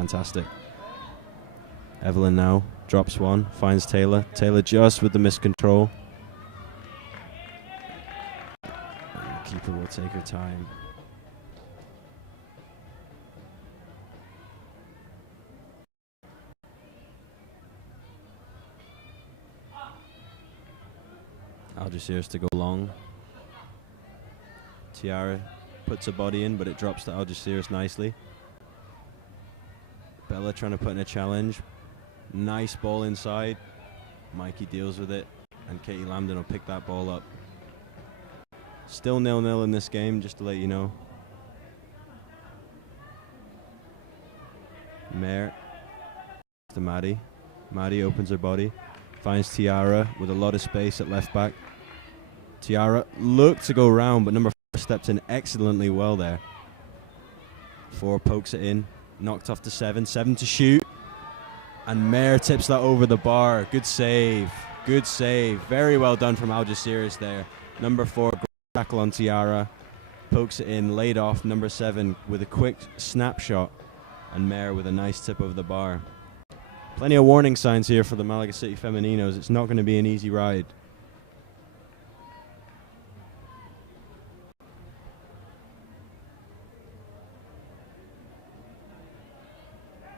Fantastic. Evelyn now drops one, finds Taylor. Taylor just with the miscontrol. And the keeper will take her time. Algeciras to go long. Tiara puts a body in, but it drops to Algeciras nicely. Bella trying to put in a challenge. Nice ball inside. Mikey deals with it, and Katie Lambden will pick that ball up. Still 0-0 in this game, just to let you know. Mare to Maddie. Maddie opens her body. Finds Tiara with a lot of space at left back. Tiara looked to go round, but number 4 steps in excellently well there. 4 pokes it in. Knocked off to 7. 7 to shoot. And Mare tips that over the bar. Good save. Good save. Very well done from Algeciras there. Number 4, tackle on Tiara. Pokes it in, laid off. Number 7 with a quick snapshot. And Mare with a nice tip over the bar. Plenty of warning signs here for the Malaga City Femeninos. It's not going to be an easy ride.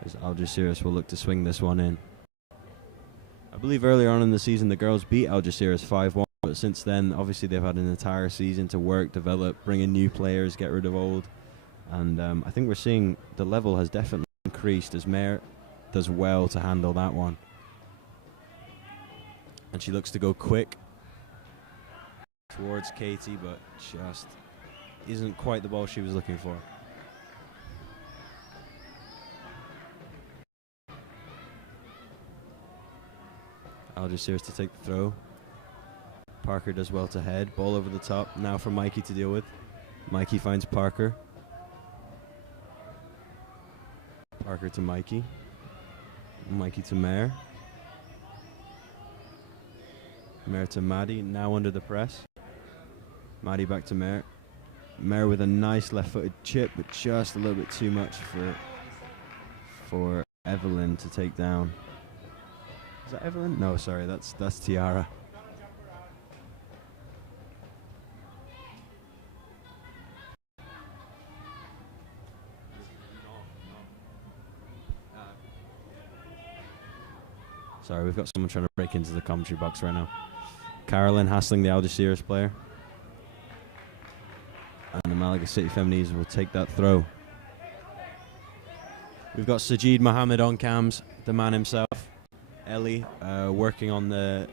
As Algeciras will look to swing this one in. A believe earlier on in the season the girls beat Algeciras 5-1, but since then obviously they've had an entire season to work, develop, bring in new players, get rid of old, and I think we're seeing the level has definitely increased as Mare does well to handle that one. And she looks to go quick towards Katie, but just isn't quite the ball she was looking for. Algeciras to take the throw. Parker does well to head. Ball over the top. Now for Mikey to deal with. Mikey finds Parker. Parker to Mikey. Mikey to Mare. Mare to Maddie. Now under the press. Maddie back to Mare. Mare with a nice left-footed chip, but just a little bit too much for Evelyn to take down. Is that Evelyn? No, sorry, that's Tiara. Sorry, we've got someone trying to break into the commentary box right now. Carolyn hassling the Algeciras player. And the Malaga City Femenino will take that throw. We've got Sajid Mohammed on cams, the man himself. Ellie working on the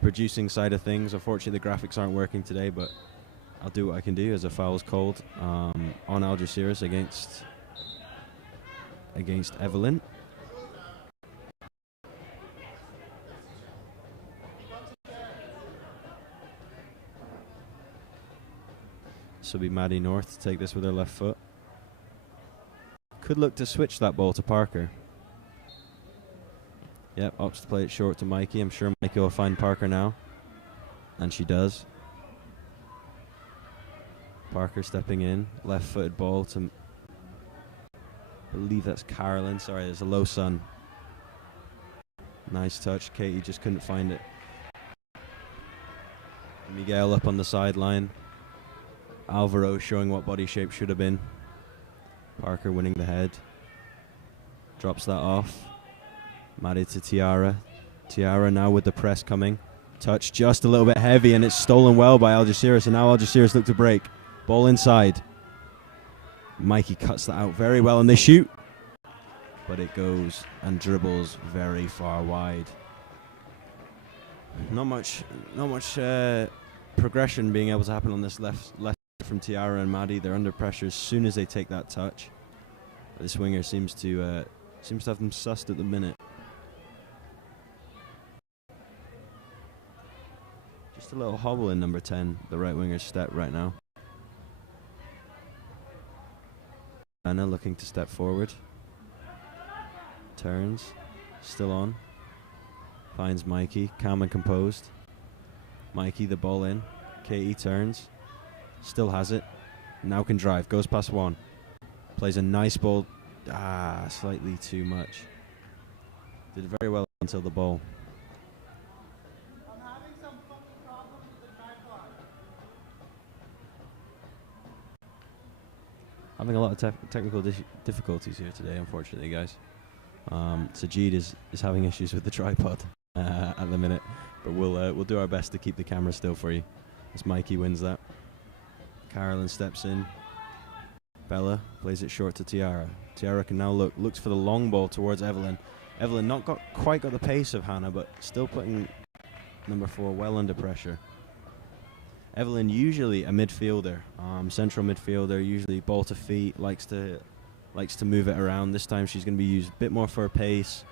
producing side of things. Unfortunately, the graphics aren't working today, but I'll do what I can do as a foul's called on Algeciras against Evelyn. This will be Maddie North to take this with her left foot. Could look to switch that ball to Parker. Yep, opts to play it short to Mikey. I'm sure Mikey will find Parker now. And she does. Parker stepping in. Left-footed ball to... I believe that's Carolyn. Sorry, there's a low sun. Nice touch. Katie just couldn't find it. Miguel up on the sideline. Alvaro showing what body shape should have been. Parker winning the head. Drops that off. Maddie to Tiara. Tiara now with the press coming. Touch just a little bit heavy, and it's stolen well by Algeciras, and now Algeciras look to break. Ball inside. Mikey cuts that out very well, and they shoot. But it goes and dribbles very far wide. Not much progression being able to happen on this left from Tiara and Maddie. They're under pressure as soon as they take that touch. But this winger seems to have them sussed at the minute. Just a little hobble in number 10, the right winger's step right now. Anna looking to step forward. Turns. Still on. Finds Mikey. Calm and composed. Mikey, the ball in. Katie turns. Still has it. Now can drive. Goes past one. Plays a nice ball. Slightly too much. Did very well until the ball. Having a lot of technical difficulties here today, unfortunately, guys. Sajid is having issues with the tripod at the minute, but we'll do our best to keep the camera still for you as Mikey wins that. Carolyn steps in. Bella plays it short to Tiara. Tiara can now looks for the long ball towards Evelyn. Evelyn not quite got the pace of Hannah, but still putting number 4 well under pressure. Evelyn usually a midfielder, central midfielder, usually ball to feet, likes to move it around. This time she's going to be used a bit more for her pace,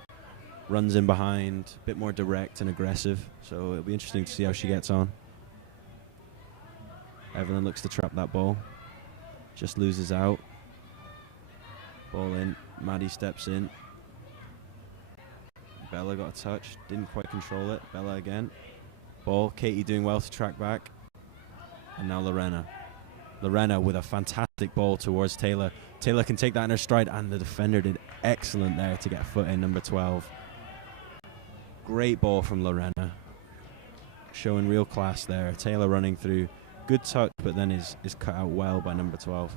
runs in behind, a bit more direct and aggressive. So it'll be interesting to see how she gets on. Evelyn looks to trap that ball, just loses out. Ball in, Maddie steps in. Bella got a touch, didn't quite control it. Bella again. Ball, Katie doing well to track back. And now Lorena. Lorena with a fantastic ball towards Taylor. Taylor can take that in her stride, and the defender did excellent there to get a foot in, number 12. Great ball from Lorena. Showing real class there. Taylor running through. Good touch, but then is cut out well by number 12.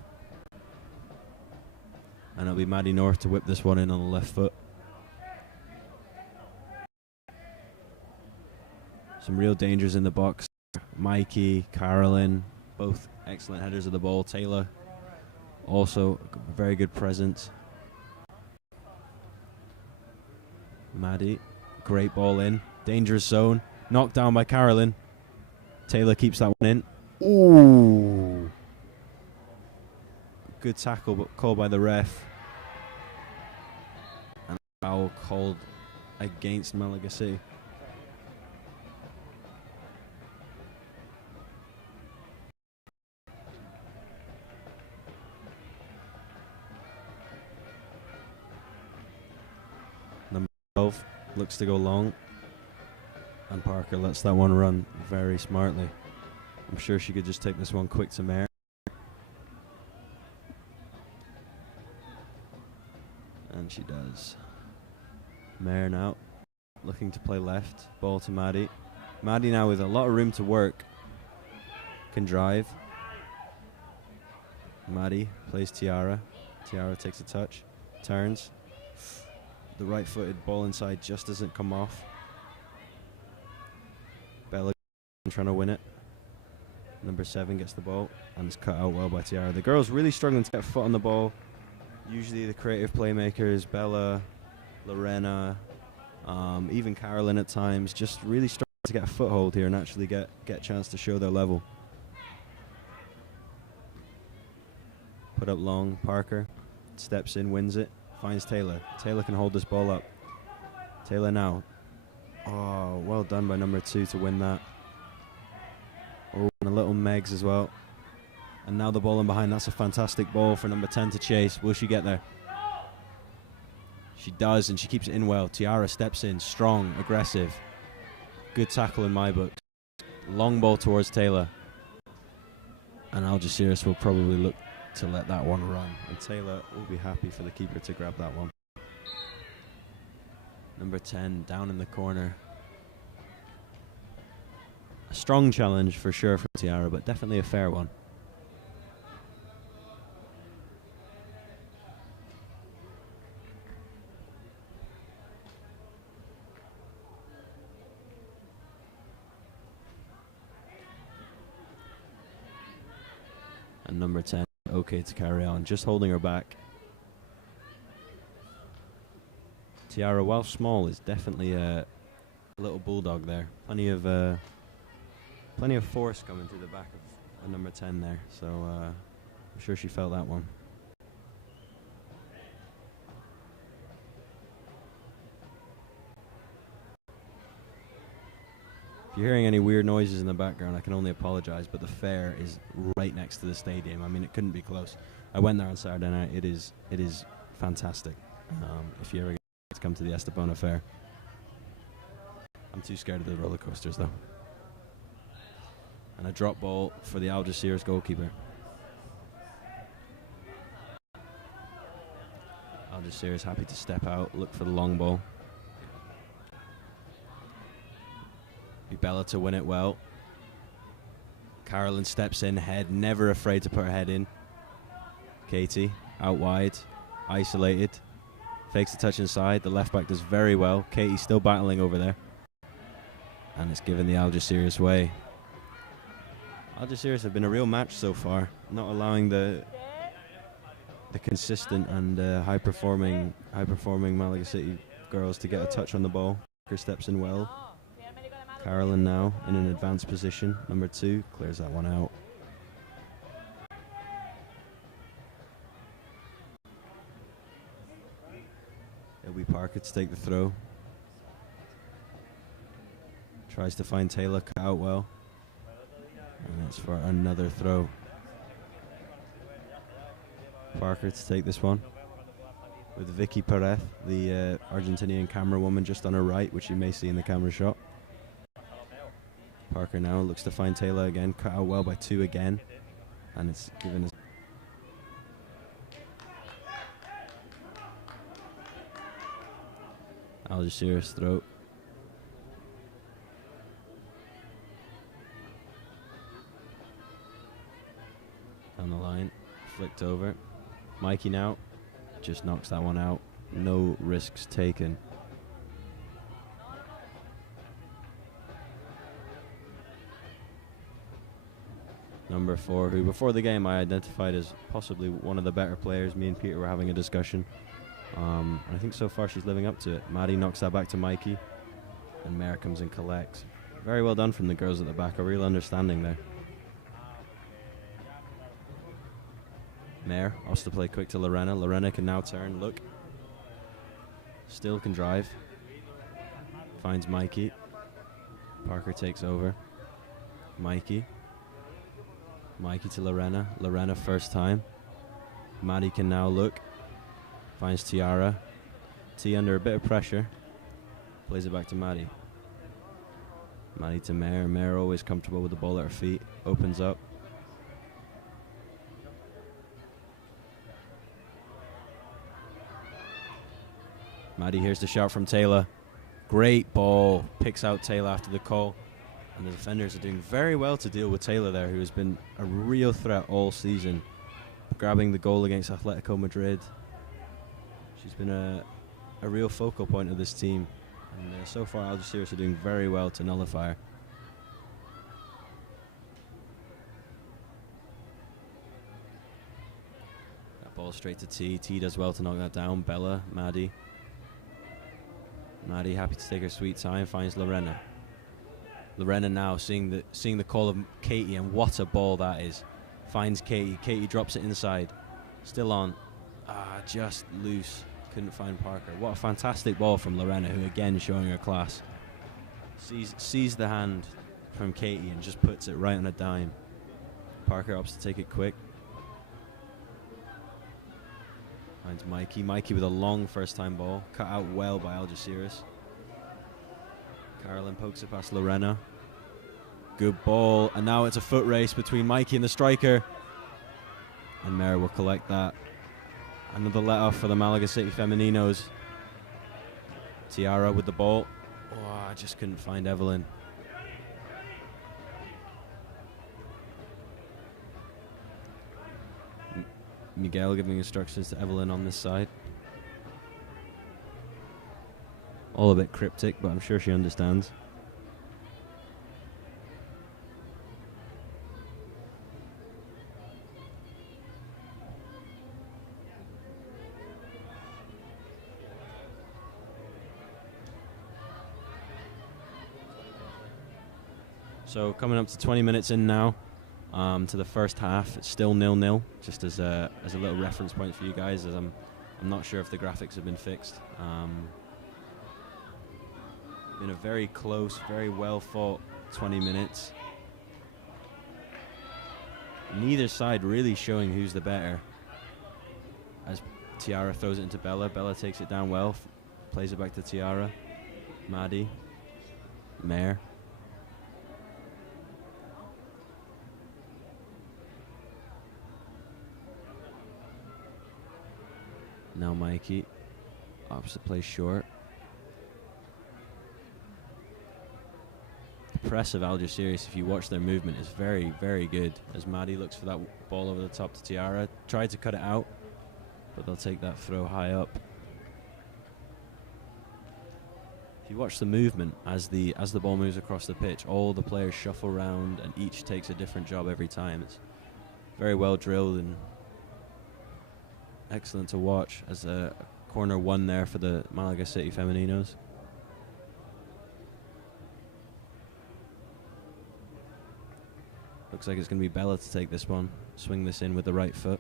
And it'll be Maddie North to whip this one in on the left foot. Some real dangers in the box. Mikey, Carolyn, both excellent headers of the ball. Taylor, also a very good presence. Maddie, great ball in. Dangerous zone. Knocked down by Carolyn. Taylor keeps that one in. Ooh. Good tackle, but called by the ref. And foul called against Malaga City. Number 12 looks to go long. And Parker lets that one run very smartly. I'm sure she could just take this one quick to Mare. And she does. Mare now looking to play left. Ball to Maddie. Maddie now with a lot of room to work. Can drive. Maddie plays Tiara. Tiara takes a touch. Turns. The right-footed ball inside just doesn't come off. Bella trying to win it. Number 7 gets the ball and it's cut out well by Tiara. The girls really struggling to get a foot on the ball. Usually the creative playmakers, Bella, Lorena, even Carolyn at times, just really struggling to get a foothold here and actually get a chance to show their level. Put up long, Parker steps in, wins it, finds Taylor. Taylor can hold this ball up. Taylor now. Oh, well done by number 2 to win that. Oh, and a little Megs as well. And now the ball in behind. That's a fantastic ball for number 10 to chase. Will she get there? She does, and she keeps it in well. Tiara steps in, strong, aggressive. Good tackle in my book. Long ball towards Taylor. And Algeciras will probably look to let that one run. And Taylor will be happy for the keeper to grab that one. Number 10 down in the corner. A strong challenge for sure from Tiara, but definitely a fair one. And number 10 okay to carry on, just holding her back. Tiara, while small, is definitely a little bulldog there. Plenty of force coming through the back of number 10 there. So I'm sure she felt that one. If you're hearing any weird noises in the background, I can only apologize, but the fair is right next to the stadium. I mean, it couldn't be close. I went there on Saturday night. It is fantastic. If you ever get to come to the Estepona Fair. I'm too scared of the roller coasters, though. And a drop ball for the Algeciras goalkeeper. Algeciras happy to step out, look for the long ball. Bella to win it well. Carolyn steps in, head, never afraid to put her head in. Katie, out wide, isolated. Fakes the touch inside. The left back does very well. Katie still battling over there. And it's given the Algeciras way. Algeciras have been a real match so far, not allowing the consistent and high-performing Malaga City girls to get a touch on the ball. Her steps in well. Carolyn now in an advanced position. Number 2 clears that one out. It'll be Parker to take the throw. Tries to find Taylor, cut out well. And it's for another throw. Parker to take this one. With Vicky Perez, the Argentinian camera woman just on her right, which you may see in the camera shot. Parker now looks to find Taylor again, cut out well by 2 again, and it's given us. Algeciras throw. Down the line, flicked over. Mikey now just knocks that one out. No risks taken. number 4, who before the game I identified as possibly one of the better players. Me and Peter were having a discussion. I think so far she's living up to it. Maddie knocks that back to Mikey, and Mare comes and collects. Very well done from the girls at the back, a real understanding there. Mare offs the play quick to Lorena. Lorena can now turn, look. Still can drive. Finds Mikey. Parker takes over. Mikey to Lorena. Lorena first time. Maddie can now look. Finds Tiara. T under a bit of pressure. Plays it back to Maddie. Maddie to Mare. Mare always comfortable with the ball at her feet. Opens up. Maddie hears the shout from Taylor. Great ball. Picks out Taylor after the call. And the defenders are doing very well to deal with Taylor there, who has been a real threat all season. Grabbing the goal against Atletico Madrid. She's been a real focal point of this team. And so far, Algeciras are doing very well to nullify her. That ball straight to T. T does well to knock that down. Bella, Maddie. Maddie happy to take her sweet time. Finds Lorena. Lorena now seeing the call of Katie, and what a ball that is. Finds Katie. Katie drops it inside. Still on. Just loose. Couldn't find Parker. What a fantastic ball from Lorena, who again showing her class. Sees the hand from Katie and just puts it right on a dime. Parker opts to take it quick. Finds Mikey. Mikey with a long first time ball. Cut out well by Algeciras. Carolyn pokes it past Lorena. Good ball. And now it's a foot race between Mikey and the striker. And Mare will collect that. Another let off for the Malaga City Femeninos. Tiara with the ball. Oh, I just couldn't find Evelyn. Miguel giving instructions to Evelyn on this side. All a bit cryptic, but I'm sure she understands. So coming up to 20 minutes in now, to the first half. It's still 0-0, just as a little reference point for you guys, as I'm not sure if the graphics have been fixed. Been a very close, very well fought 20 minutes. Neither side really showing who's the better. As Tiara throws it into Bella. Bella takes it down well, plays it back to Tiara. Maddie. Mare. Now Mikey. Opposite play short. The press of Algeciras, if you watch their movement, is very, very good. As Maddie looks for that ball over the top to Tiara. Tried to cut it out, but they'll take that throw high up. If you watch the movement as the ball moves across the pitch, all the players shuffle around and each takes a different job every time. It's very well drilled and excellent to watch. As a corner one there for the Malaga City Femeninos. Looks like it's going to be Bella to take this one. Swing this in with the right foot.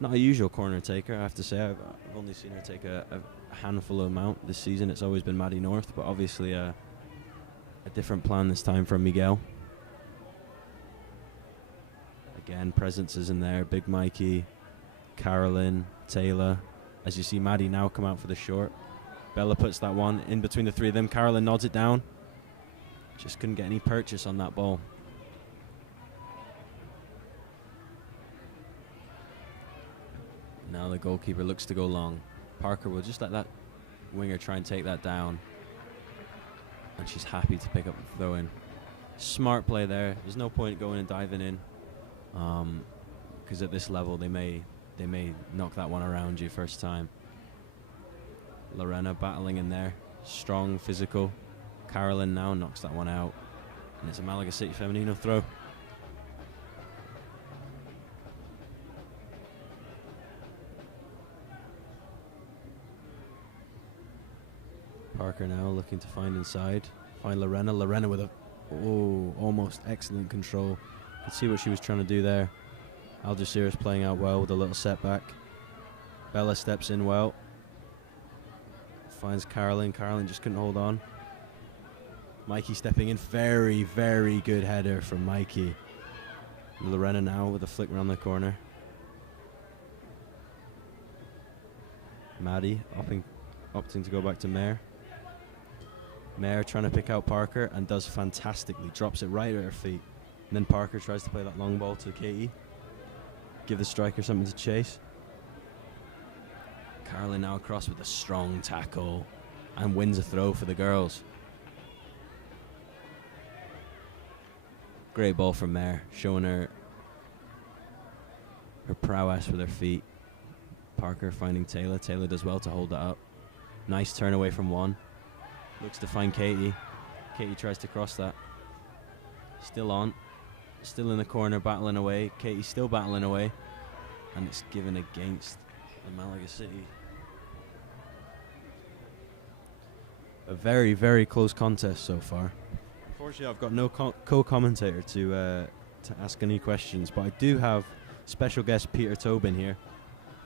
Not a usual corner taker, I have to say. I've only seen her take a handful amount this season. It's always been Maddie North, but obviously a different plan this time from Miguel. Again, presences in there. Big Mikey, Carolyn, Taylor. As you see Maddie now come out for the short. Bella puts that one in between the three of them. Carolyn nods it down. Just couldn't get any purchase on that ball. Now the goalkeeper looks to go long. Parker will just let that winger try and take that down. And she's happy to pick up the throw in. Smart play there. There's no point going and diving in. Because at this level they may knock that one around you first time. Lorena battling in there. Strong, physical. Carolyn now knocks that one out. And it's a Malaga City Femenino throw. Parker now looking to find inside. Find Lorena. Lorena with a almost excellent control. Could see what she was trying to do there. Algeciras playing out well with a little setback. Bella steps in well. Finds Caroline. Caroline just couldn't hold on. Mikey stepping in. Very, very good header from Mikey. Lorena now with a flick around the corner. Maddie opting to go back to Mare. Mare trying to pick out Parker and does fantastically. Drops it right at her feet. And then Parker tries to play that long ball to Katie. Give the striker something to chase. Caroline now across with a strong tackle and wins a throw for the girls. Great ball from Mare, showing her prowess with her feet. Parker finding Taylor. Taylor does well to hold that up. Nice turn away from one. Looks to find Katie. Katie tries to cross that. Still on. Still in the corner, battling away. Katie still battling away. And it's given against the Malaga City. A very, very close contest so far. Unfortunately, I've got no co-commentator to ask any questions, but I do have special guest Peter Tobin here.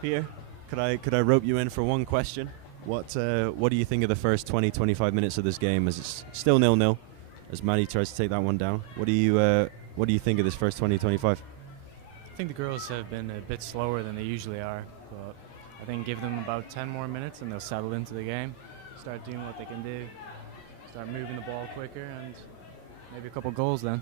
Peter, could I rope you in for one question? What do you think of the first 20-25 minutes of this game as it's still 0-0 as Maddie tries to take that one down? What do you think of this first 20-25? I think the girls have been a bit slower than they usually are, but I think give them about 10 more minutes and they'll settle into the game, start doing what they can do, start moving the ball quicker, and maybe a couple goals then.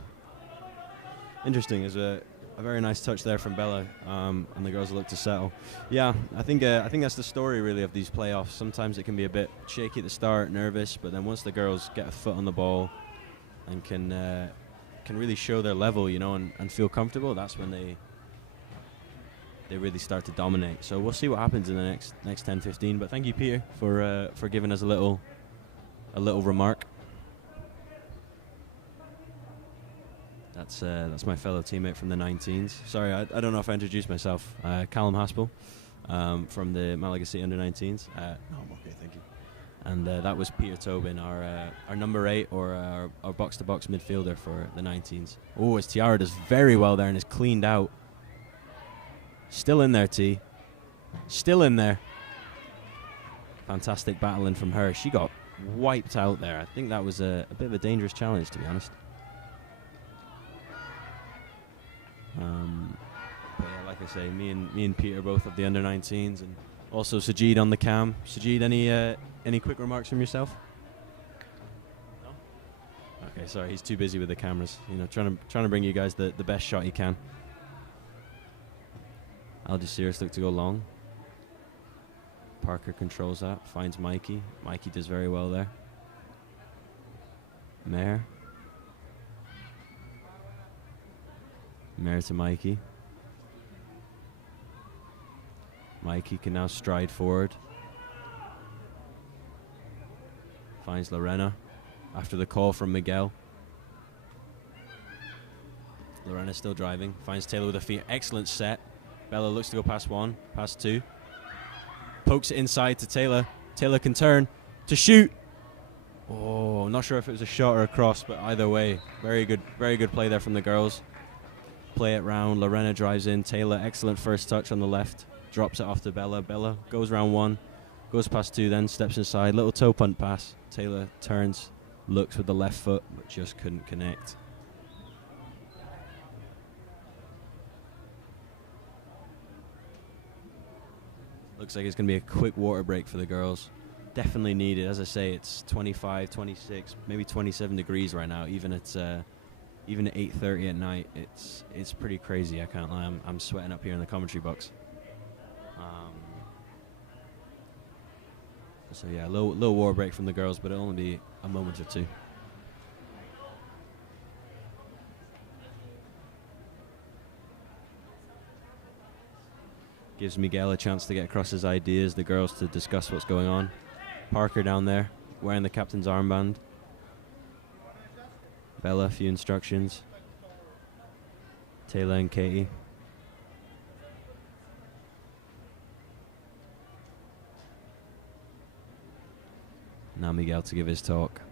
Interesting. There's a very nice touch there from Bella, and the girls look to settle. Yeah, I think that's the story really of these playoffs. Sometimes it can be a bit shaky at the start, nervous, but then once the girls get a foot on the ball and can really show their level, you know, and feel comfortable, that's when they really start to dominate. So we'll see what happens in the next 10-15. But thank you, Peter, for giving us a little remark. That's my fellow teammate from the 19s. Sorry, I don't know if I introduced myself. Callum Haspel from the Malaga City under-19s. No, I'm okay, thank you. And that was Peter Tobin, our number 8 or our box-to-box midfielder for the 19s. Oh, as Tiara does very well there and is cleaned out. Still in there, T. Still in there. Fantastic battling from her. She got wiped out there. I think that was a bit of a dangerous challenge, to be honest. But yeah, like I say, me and Peter both of the under-19s, and also Sajid on the cam. Sajid, any quick remarks from yourself? No. Okay, sorry, he's too busy with the cameras. You know, trying to bring you guys the best shot he can. Algeciras look to go long. Parker controls that, finds Mikey. Mikey does very well there. Mare to Mikey. Mikey can now stride forward. Finds Lorena after the call from Miguel. Lorena still driving. Finds Taylor with her feet. Excellent set. Bella looks to go past one, past two. Pokes it inside to Taylor. Taylor can turn to shoot. Oh, not sure if it was a shot or a cross, but either way, very good play there from the girls. Play it round. Lorena drives in. Taylor, excellent first touch on the left. Drops it off to Bella. Bella goes round one, goes past two, then steps inside. Little toe punt pass. Taylor turns, looks with the left foot, but just couldn't connect. Looks like it's going to be a quick water break for the girls. Definitely needed. As I say, it's 25, 26, maybe 27 degrees right now. Even at 8:30 at night, it's pretty crazy. I can't lie. I'm sweating up here in the commentary box. So yeah, little water break from the girls, but it'll only be a moment or two. Gives Miguel a chance to get across his ideas, the girls to discuss what's going on. Parker down there, wearing the captain's armband. Bella, a few instructions. Taylor and Katie. Now Miguel to give his talk.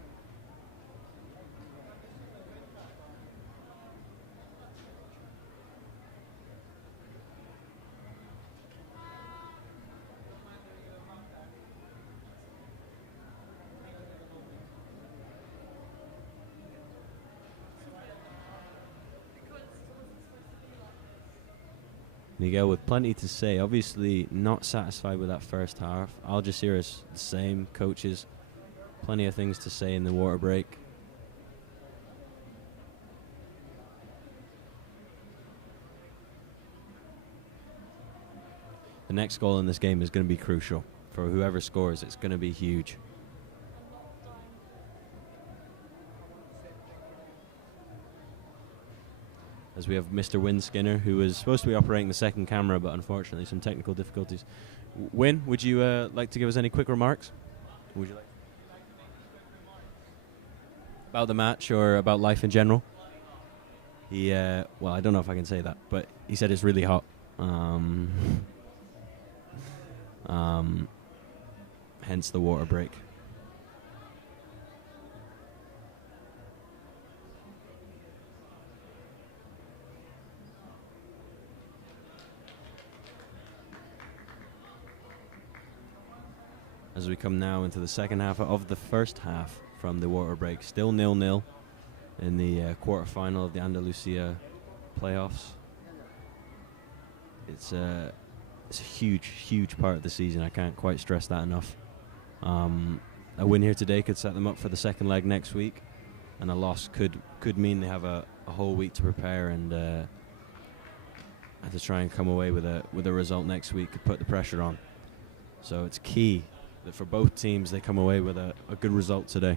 Miguel with plenty to say. Obviously not satisfied with that first half. Algeciras the same. Coaches, plenty of things to say in the water break. The next goal in this game is going to be crucial. For whoever scores, it's going to be huge. As we have Mr. Win Skinner, who was supposed to be operating the second camera, but unfortunately some technical difficulties. Win, would you like to give us any quick remarks? Would you like about the match or about life in general? He, well, I don't know if I can say that, but he said it's really hot. Hence the water break. As we come now into the second half of the first half from the water break. Still 0-0 in the quarter-final of the Andalusia playoffs. It's a huge, huge part of the season. I can't quite stress that enough. A win here today could set them up for the second leg next week, and a loss could mean they have a whole week to prepare and have to try and come away with a result next week. Could put the pressure on. So it's key that for both teams they come away with a good result today.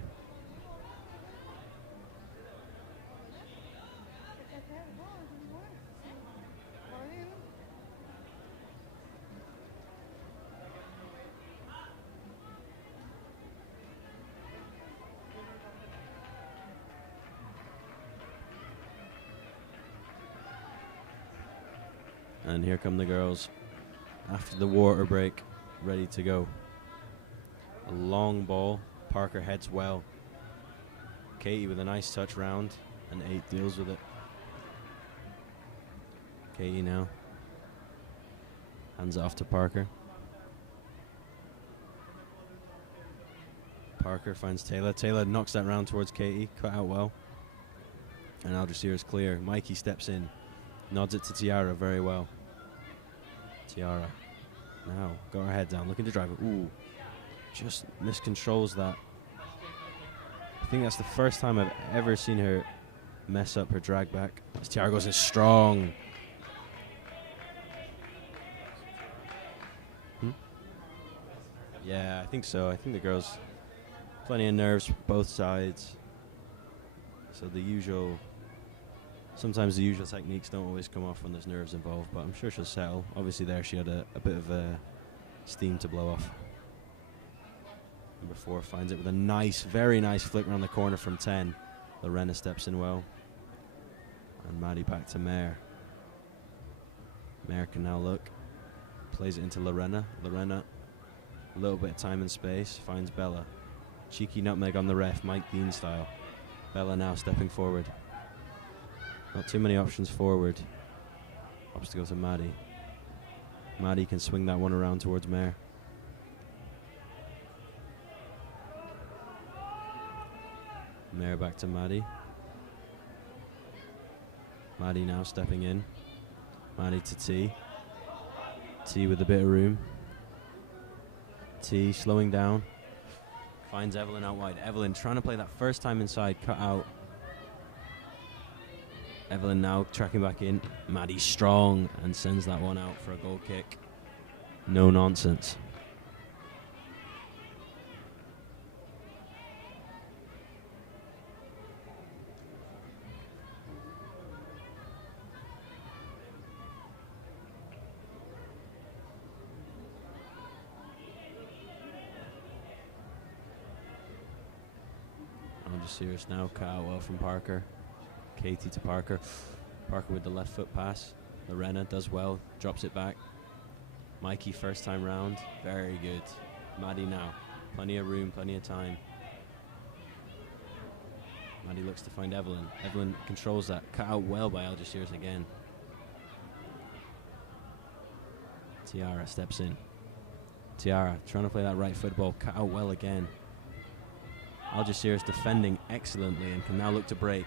And here come the girls after the water break, ready to go. A long ball. Parker heads well. Katie with a nice touch round, and 8 deals with it. Katie now hands it off to Parker. Parker finds Taylor. Taylor knocks that round towards Katie. Cut out well. And Algeciras clear. Mikey steps in. Nods it to Tiara very well. Tiara now got her head down, looking to drive it. Ooh, just miscontrols that. I think that's the first time I've ever seen her mess up her drag back. As Tiara goes in strong. Yeah, I think so. I think the girls, plenty of nerves both sides. So the usual, sometimes the usual techniques don't always come off when there's nerves involved, but I'm sure she'll settle. Obviously there she had a bit of steam to blow off. Number 4 finds it with a nice, very nice flick around the corner from 10. Lorena steps in well. And Maddie back to Mare. Mare can now look. Plays it into Lorena. Lorena, a little bit of time and space, finds Bella. Cheeky nutmeg on the ref, Mike Dean style. Bella now stepping forward. Not too many options forward. Obstacle to Maddie. Maddie can swing that one around towards Mare. Mare back to Maddie. Maddie now stepping in. Maddie to T. T with a bit of room. T slowing down. Finds Evelyn out wide. Evelyn trying to play that first time inside, cut out. Evelyn now tracking back in. Maddie strong and sends that one out for a goal kick. No nonsense. Algeciras now cut out well from Parker. Katie to Parker. Parker with the left foot pass. Lorena does well, drops it back. Mikey first time round, very good. Maddie now. Plenty of room, plenty of time. Maddie looks to find Evelyn. Evelyn controls that. Cut out well by Algeciras again. Tiara steps in. Tiara trying to play that right football. Cut out well again. Algeciras defending excellently and can now look to break.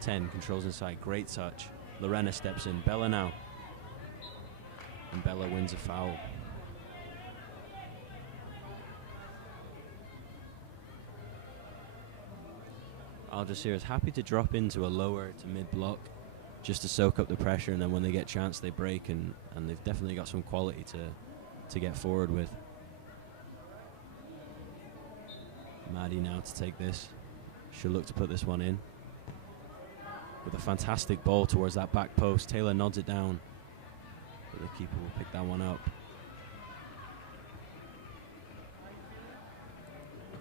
10 controls inside. Great touch. Lorena steps in. Bella now. And Bella wins a foul. Algeciras happy to drop into a lower to mid block just to soak up the pressure, and then when they get a chance they break, and they've definitely got some quality to get forward with. Maddie now to take this. She'll look to put this one in. With a fantastic ball towards that back post. Taylor nods it down, but the keeper will pick that one up.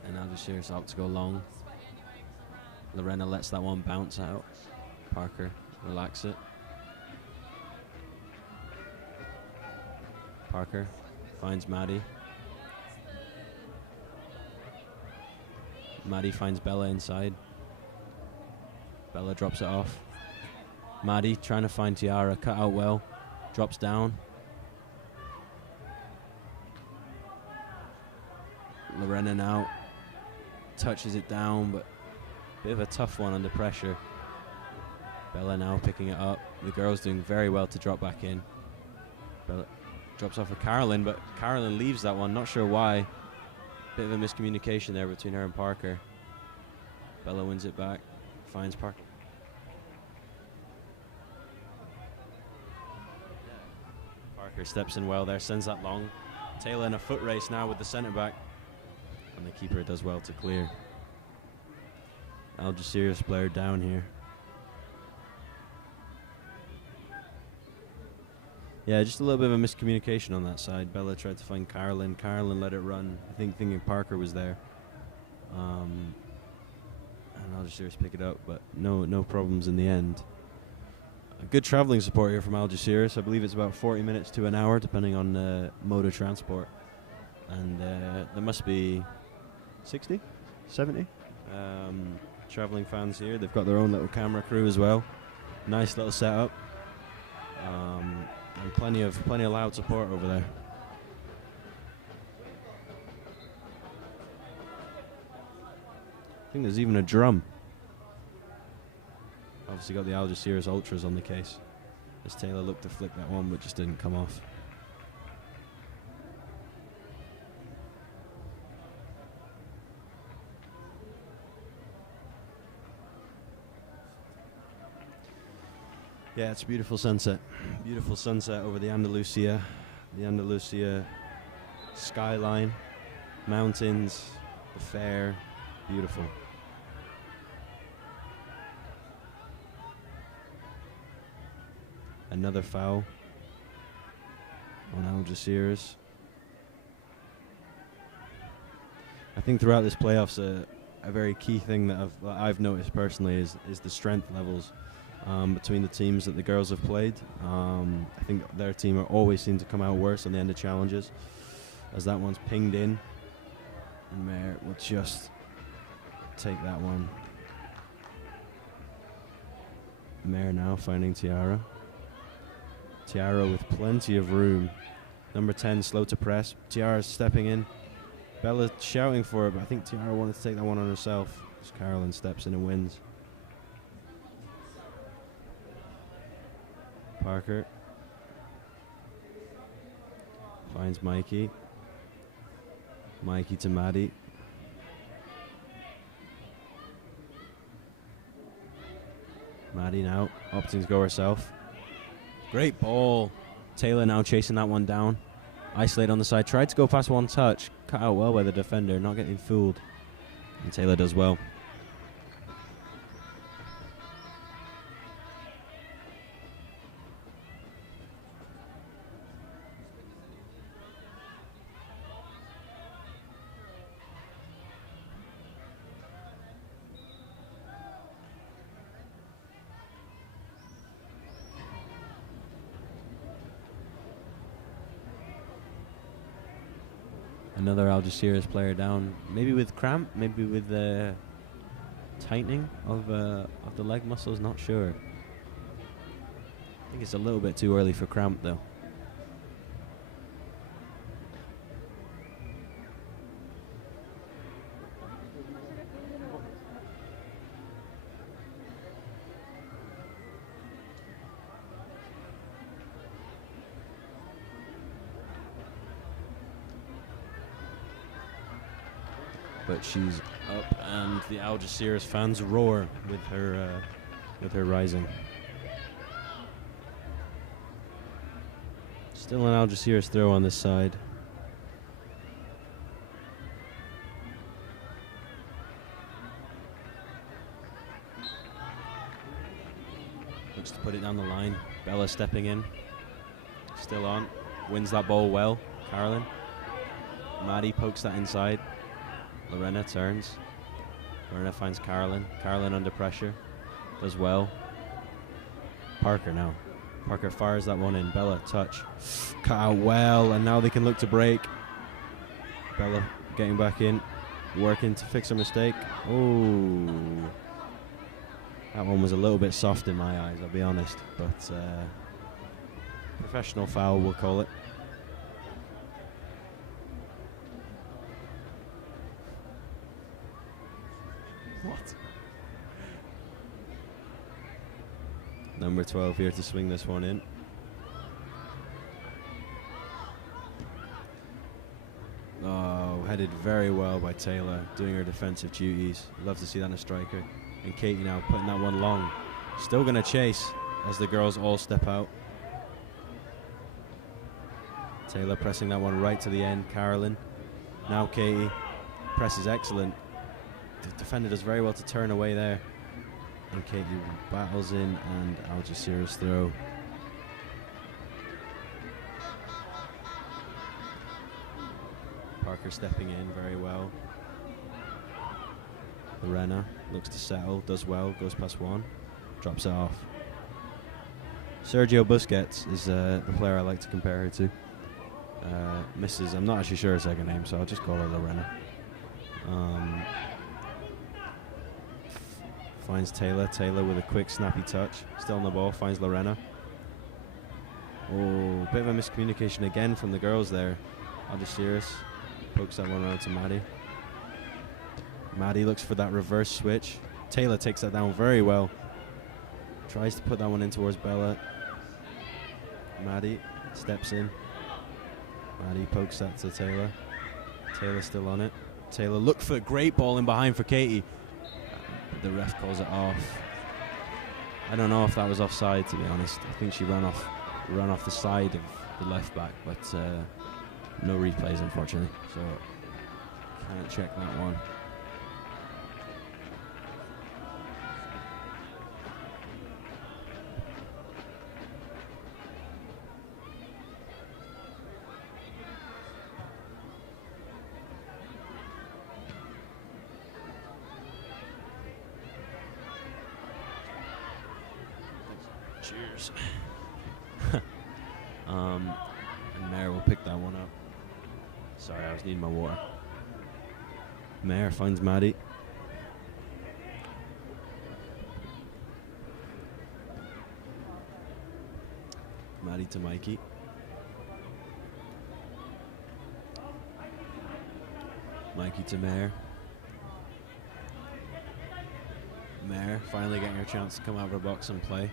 And Algeciras out to go long. Lorena lets that one bounce out. Parker relax it. Parker finds Maddie. Maddie finds Bella inside. Bella drops it off. Maddie trying to find Tiara. Cut out well. Drops down. Lorena now touches it down, but bit of a tough one under pressure. Bella now picking it up. The girls doing very well to drop back in. Bella drops off for Carolyn, but Carolyn leaves that one. Not sure why. Bit of a miscommunication there between her and Parker. Bella wins it back. Finds Parker. Parker steps in well there. Sends that long. Taylor in a foot race now with the centre back. And the keeper does well to clear. Algeciras player down here. Yeah, just a little bit of a miscommunication on that side. Bella tried to find Carolyn. Carolyn let it run. I think thinking Parker was there. And Algeciras pick it up, but no problems in the end. A good travelling support here from Algeciras. I believe it's about 40 minutes to an hour, depending on mode of transport. And there must be 60, 70 travelling fans here. They've got their own little camera crew as well. Nice little setup. And plenty of loud support over there. I think there's even a drum. Obviously got the Algeciras Ultras on the case. As Taylor looked to flick that one, but just didn't come off. Yeah, it's a beautiful sunset. Beautiful sunset over the Andalusia skyline, mountains, the fair. Beautiful. Another foul on Algeciras. I think throughout this playoffs, a very key thing that I've noticed personally is the strength levels between the teams that the girls have played. I think their team always seem to come out worse on the end of challenges, as that one's pinged in, and Mare will just take that one. Mare now finding Tiara. Tiara with plenty of room. Number 10 slow to press. Tiara's stepping in. Bella shouting for it, but I think Tiara wanted to take that one on herself as Carolyn steps in and wins. Parker finds Mikey. Mikey to Maddie. Maddie now opting to go herself. Great ball. Taylor now chasing that one down. Isolate on the side. Tried to go past one touch. Cut out well by the defender. Not getting fooled. And Taylor does well. Another Algeciras player down, maybe with cramp, maybe with tightening of the leg muscles, not sure. I think it's a little bit too early for cramp though. But she's up, and the Algeciras fans roar with her rising. Still an Algeciras throw on this side. Looks to put it down the line. Bella stepping in. Still on. Wins that ball well. Carolyn. Maddie pokes that inside. Lorena turns. Lorena finds Carolyn. Carolyn under pressure. Does well. Parker now. Parker fires that one in. Bella, touch. Cut out well, and now they can look to break. Bella getting back in. Working to fix her mistake. Oh. That one was a little bit soft in my eyes, I'll be honest. But professional foul, we'll call it. What? Number 12 here to swing this one in. Oh, headed very well by Taylor, doing her defensive duties. Love to see that in a striker. And Katie now putting that one long. Still going to chase as the girls all step out. Taylor pressing that one right to the end. Carolyn. Now Katie. Press is excellent. The defender does very well to turn away there. And Katie battles in, and Algeciras throw. Parker stepping in very well. Lorena looks to settle, does well, goes past one, drops it off. Sergio Busquets is the player I like to compare her to. Mrs. I'm not actually sure her second name, so I'll just call her Lorena. Finds Taylor. Taylor with a quick, snappy touch. Still on the ball. Finds Lorena. Oh, bit of a miscommunication again from the girls there. Algeciras pokes that one around to Maddie. Maddie looks for that reverse switch. Taylor takes that down very well. Tries to put that one in towards Bella. Maddie steps in. Maddie pokes that to Taylor. Taylor still on it. Taylor look for a great ball in behind for Katie. The ref calls it off. I don't know if that was offside, to be honest. I think she ran off the side of the left back, but no replays, unfortunately. So can't check that one. Cheers. And Mare will pick that one up. Sorry, I was needing my water. Mare finds Maddie. Maddie to Mikey. Mikey to Mare. Mare finally getting her chance to come out of her box and play.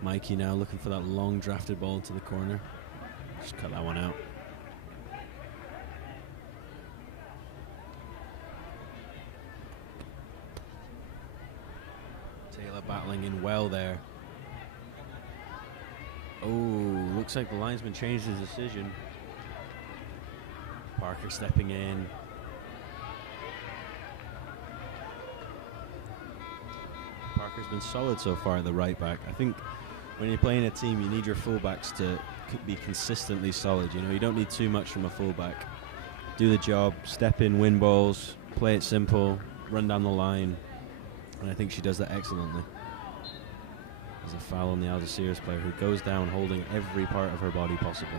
Mikey now looking for that long drafted ball into the corner. Just cut that one out. Taylor battling in well there. Oh, looks like the linesman changed his decision. Parker stepping in. Parker's been solid so far at the right back. I think when you're playing a team, you need your fullbacks to be consistently solid. You know, you don't need too much from a fullback. Do the job, step in, win balls, play it simple, run down the line. And I think she does that excellently. There's a foul on the Algeciras player who goes down holding every part of her body possible.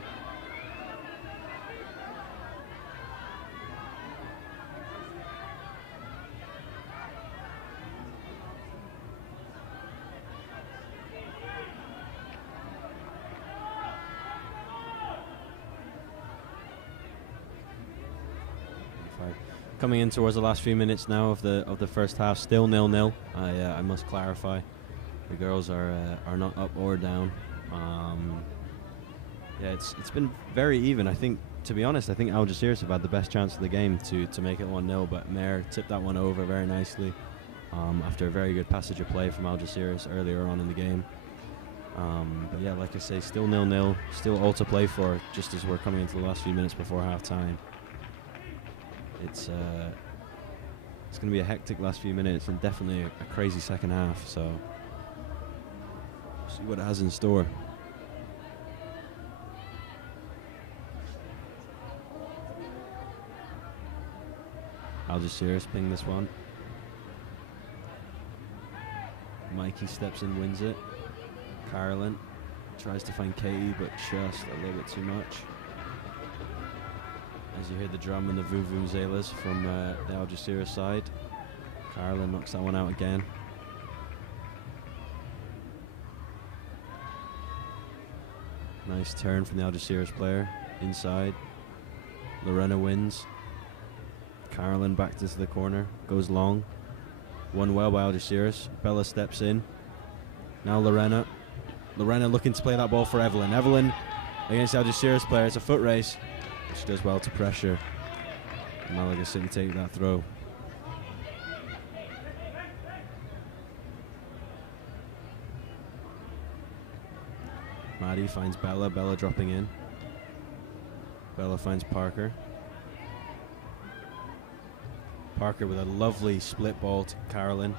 Coming in towards the last few minutes now of the first half, still 0-0. I must clarify, the girls are not up or down. Yeah, it's been very even. I think, to be honest, I think Algeciras have had the best chance of the game to make it 1-0, but Mayer tipped that one over very nicely after a very good passage of play from Algeciras earlier on in the game. But yeah, like I say, still 0-0, still all to play for, just as we're coming into the last few minutes before half-time. It's going to be a hectic last few minutes and definitely a crazy second half, so see what it has in store. Algeciras ping this one. Mikey steps in, wins it. Carolyn tries to find Katie, but just a little bit too much. As you hear the drum and the vuvuzelas from the Algeciras side. Carolyn knocks that one out again. Nice turn from the Algeciras player inside. Lorena wins. Carolyn back to the corner, goes long. Won well by Algeciras. Bella steps in. Now Lorena. Lorena looking to play that ball for Evelyn. Evelyn against the Algeciras player. It's a foot race. She does well to pressure. Malaga City take that throw. Maddie finds Bella. Bella dropping in. Bella finds Parker. Parker with a lovely split ball to Carolyn.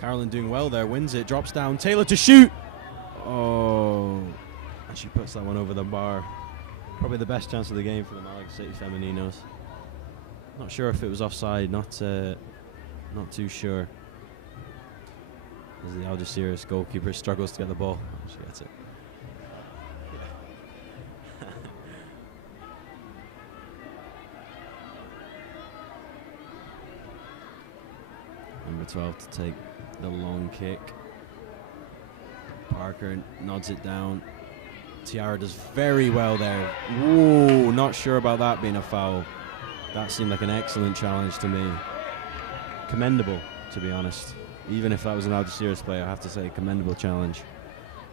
Carolyn doing well there, wins it, drops down. Taylor to shoot! Oh, and she puts that one over the bar. Probably the best chance of the game for the Malaga City Femeninos. Not sure if it was offside, not too sure. As the Algeciras goalkeeper struggles to get the ball. Oh, she gets it. Number 12 to take the long kick. Parker nods it down. Tiara does very well there. Ooh, not sure about that being a foul. That seemed like an excellent challenge to me. Commendable, to be honest. Even if that was an Algeciras player, I have to say, commendable challenge.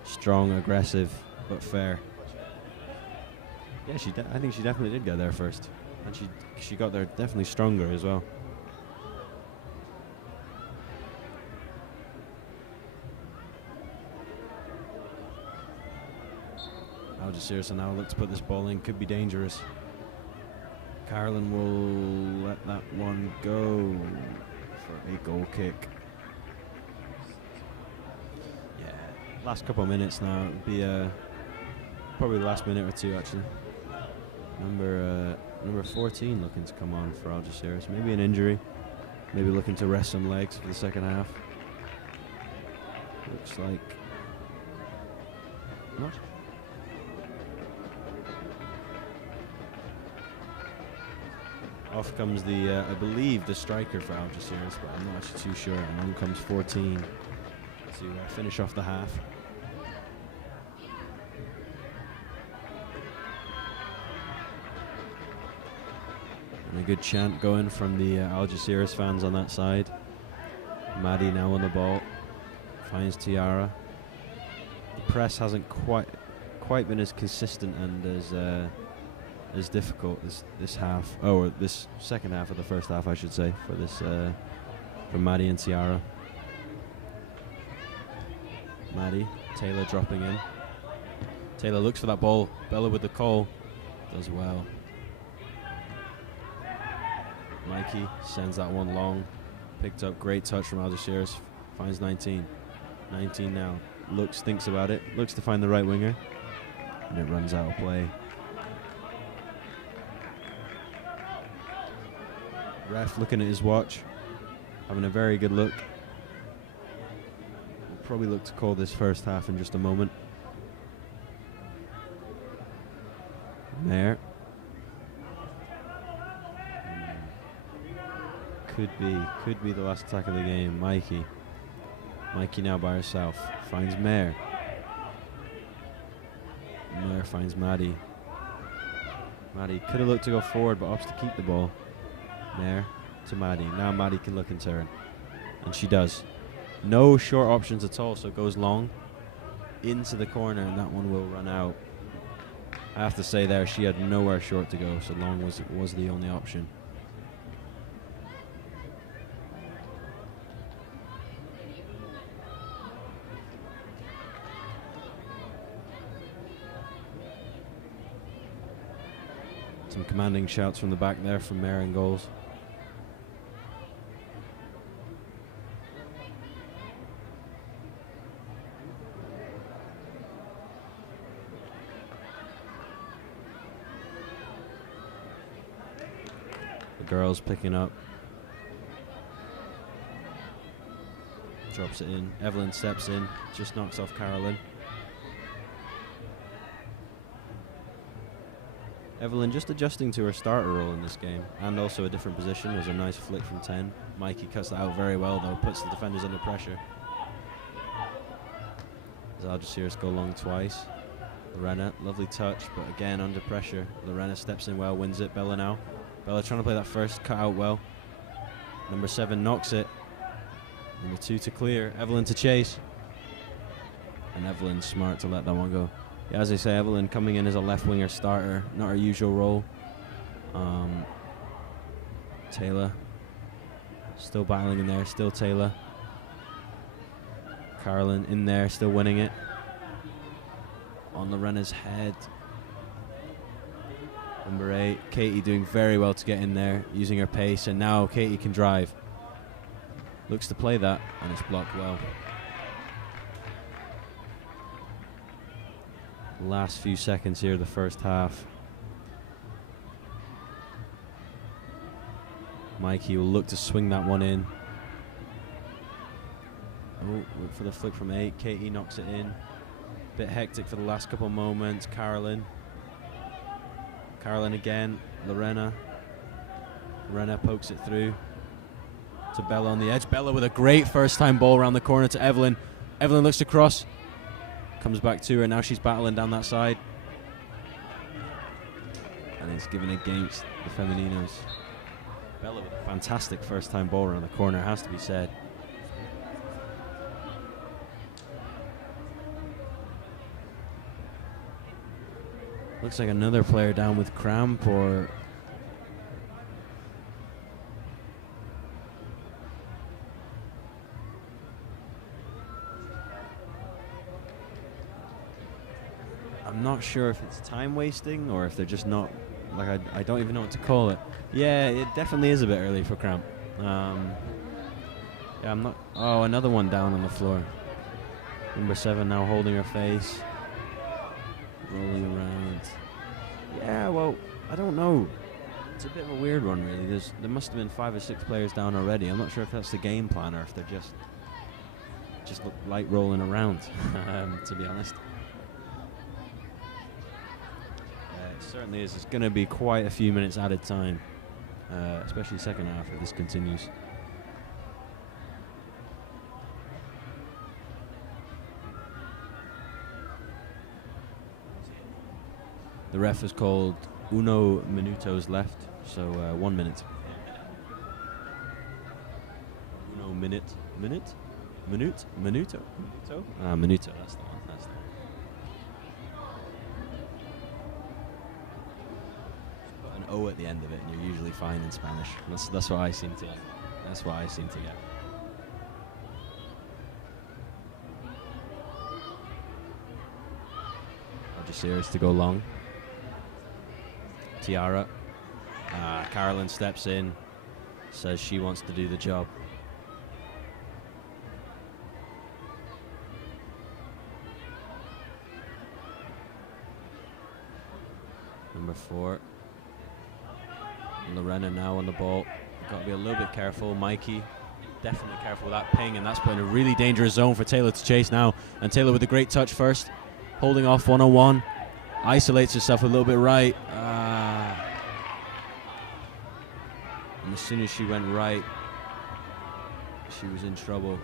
Strong, aggressive, but fair. Yeah, I think she definitely did get there first. And she got there definitely stronger as well. Algeciras now look to put this ball in, could be dangerous. Carolyn will let that one go for a goal kick. Yeah, last couple of minutes now. It'll be probably the last minute or two actually. Number 14 looking to come on for Algeciras. Maybe an injury. Maybe looking to rest some legs for the second half. Looks like not. Off comes the, I believe, the striker for Algeciras, but I'm not actually too sure. And on comes 14 to finish off the half. And a good chant going from the Algeciras fans on that side. Maddie now on the ball. Finds Tiara. The press hasn't quite been as consistent and as difficult this half, or this second half of the first half, I should say, for this for Maddie and Tiara. Maddie, Taylor dropping in. Taylor looks for that ball. Bella with the call, does well. Mikey sends that one long, picked up, great touch from Algeciras. Finds 19. 19 now. Thinks about it. Looks to find the right winger, and it runs out of play. Ref looking at his watch, having a very good look. We'll probably look to call this first half in just a moment. Mayer. Could be the last attack of the game. Mikey now by herself. Finds Mayer. Mayer finds Maddie. Maddie could have looked to go forward, but opts to keep the ball. Mare to Maddie. Now Maddie can look and turn. And she does. No short options at all, so it goes long into the corner, and that one will run out. I have to say there, she had nowhere short to go, so long was the only option. Some commanding shouts from the back there from Mare and goals. The girls picking up. Drops it in. Evelyn steps in, just knocks off Carolyn. Evelyn just adjusting to her starter role in this game, and also a different position. There's a nice flick from 10. Mikey cuts that out very well though, puts the defenders under pressure. As Algeciras go long twice. Lorena, lovely touch, but again under pressure. Lorena steps in well, wins it. Bella now. Bella trying to play that first, cut out well. Number 7 knocks it. Number 2 to clear. Evelyn to chase. And Evelyn smart to let that one go. Yeah, as I say, Evelyn coming in as a left winger starter, not her usual role. Taylor still battling in there, still Taylor. Carolyn in there, still winning it. On Lorena's head. Number 8, Katie doing very well to get in there, using her pace, and now Katie can drive. Looks to play that, and it's blocked well. Last few seconds here of the first half. Mikey will look to swing that one in. Oh, look for the flick from 8. Katie knocks it in. Bit hectic for the last couple moments. Carolyn again. Lorena pokes it through to Bella on the edge. Bella with a great first time ball around the corner to Evelyn. Evelyn looks to cross. Comes back to her, now she's battling down that side. And it's given against the Femeninos. Bella with a fantastic first time ball around the corner, has to be said. Looks like another player down with cramp, or I'm not sure if it's time wasting or if they're just not, like, I don't even know what to call it. Yeah, it definitely is a bit early for cramp. Yeah, I'm not. Oh, another one down on the floor. Number 7 now holding her face, rolling around. Yeah, well, I don't know. It's a bit of a weird one, really. There must have been 5 or 6 players down already. I'm not sure if that's the game plan or if they're just look light rolling around. To be honest. Certainly is. It's going to be quite a few minutes added time, especially second half if this continues. The ref has called uno minutos left, so 1 minute. Uno minute, minuto? Minuto, that's the one. That's the one. O at the end of it, and you're usually fine in Spanish. That's what I seem to. That's what I seem to get. Algeciras to go long. Tiara. Carolyn steps in, says she wants to do the job. Number 4. Lorena now on the ball. Got to be a little bit careful. Mikey, definitely careful with that ping, and that's put in a really dangerous zone for Taylor to chase now. And Taylor with a great touch first, holding off 1-on-1. Isolates herself a little bit right. And as soon as she went right, she was in trouble.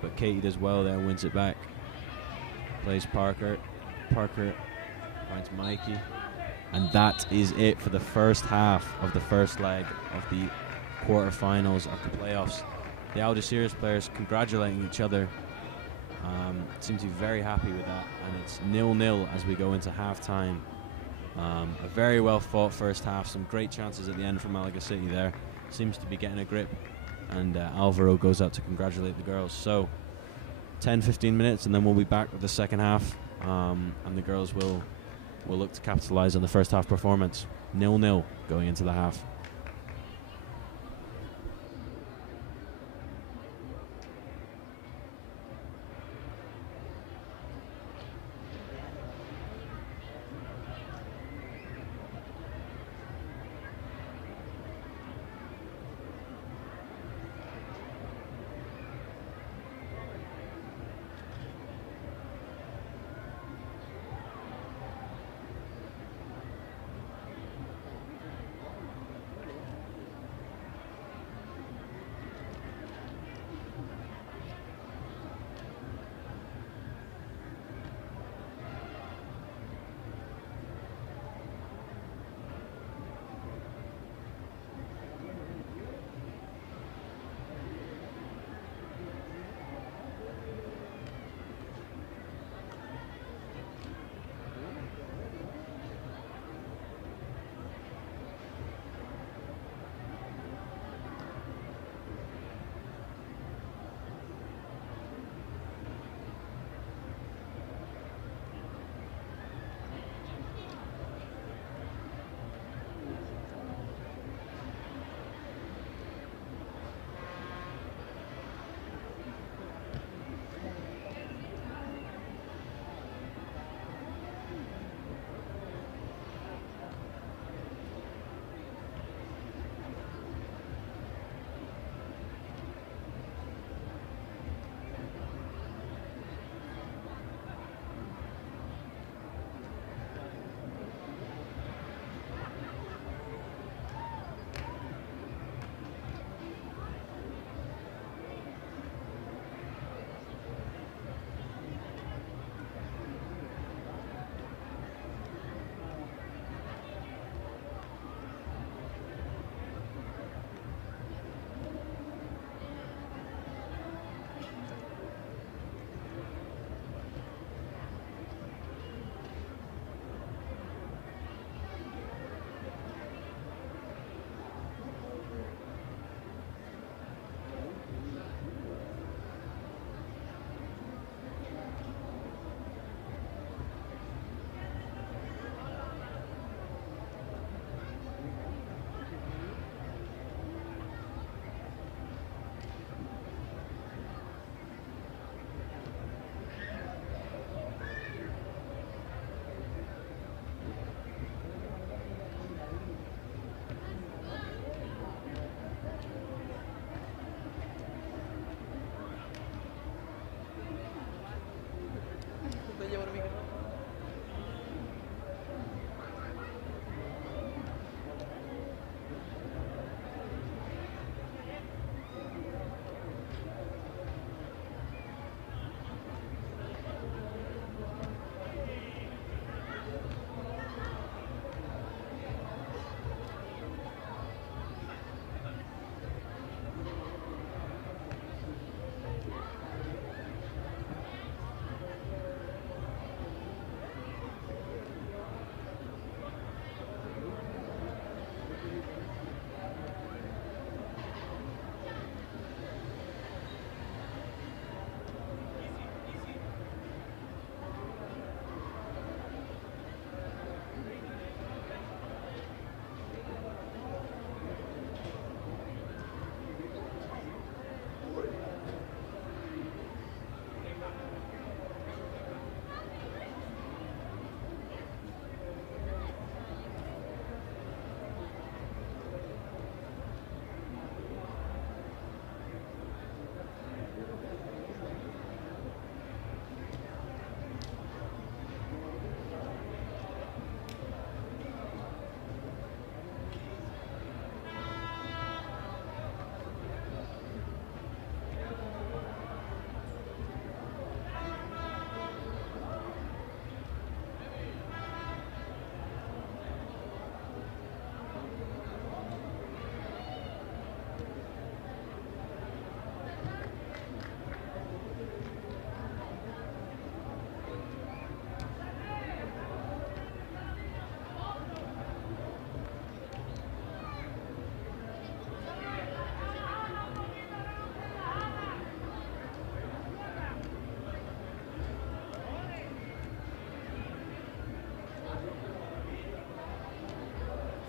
But Katie does well there, wins it back. Plays Parker. Parker finds Mikey. And that is it for the first half of the first leg of the quarterfinals of the playoffs. The Algeciras players congratulating each other. Seem to be very happy with that, and it's 0-0 as we go into half-time. A very well fought first half, some great chances at the end from Malaga City there. Seems to be getting a grip, and Alvaro goes out to congratulate the girls. So 10-15 minutes and then we'll be back with the second half, and the girls will look to capitalize on the first half performance. 0-0 going into the half.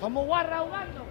Como guarra ahogando.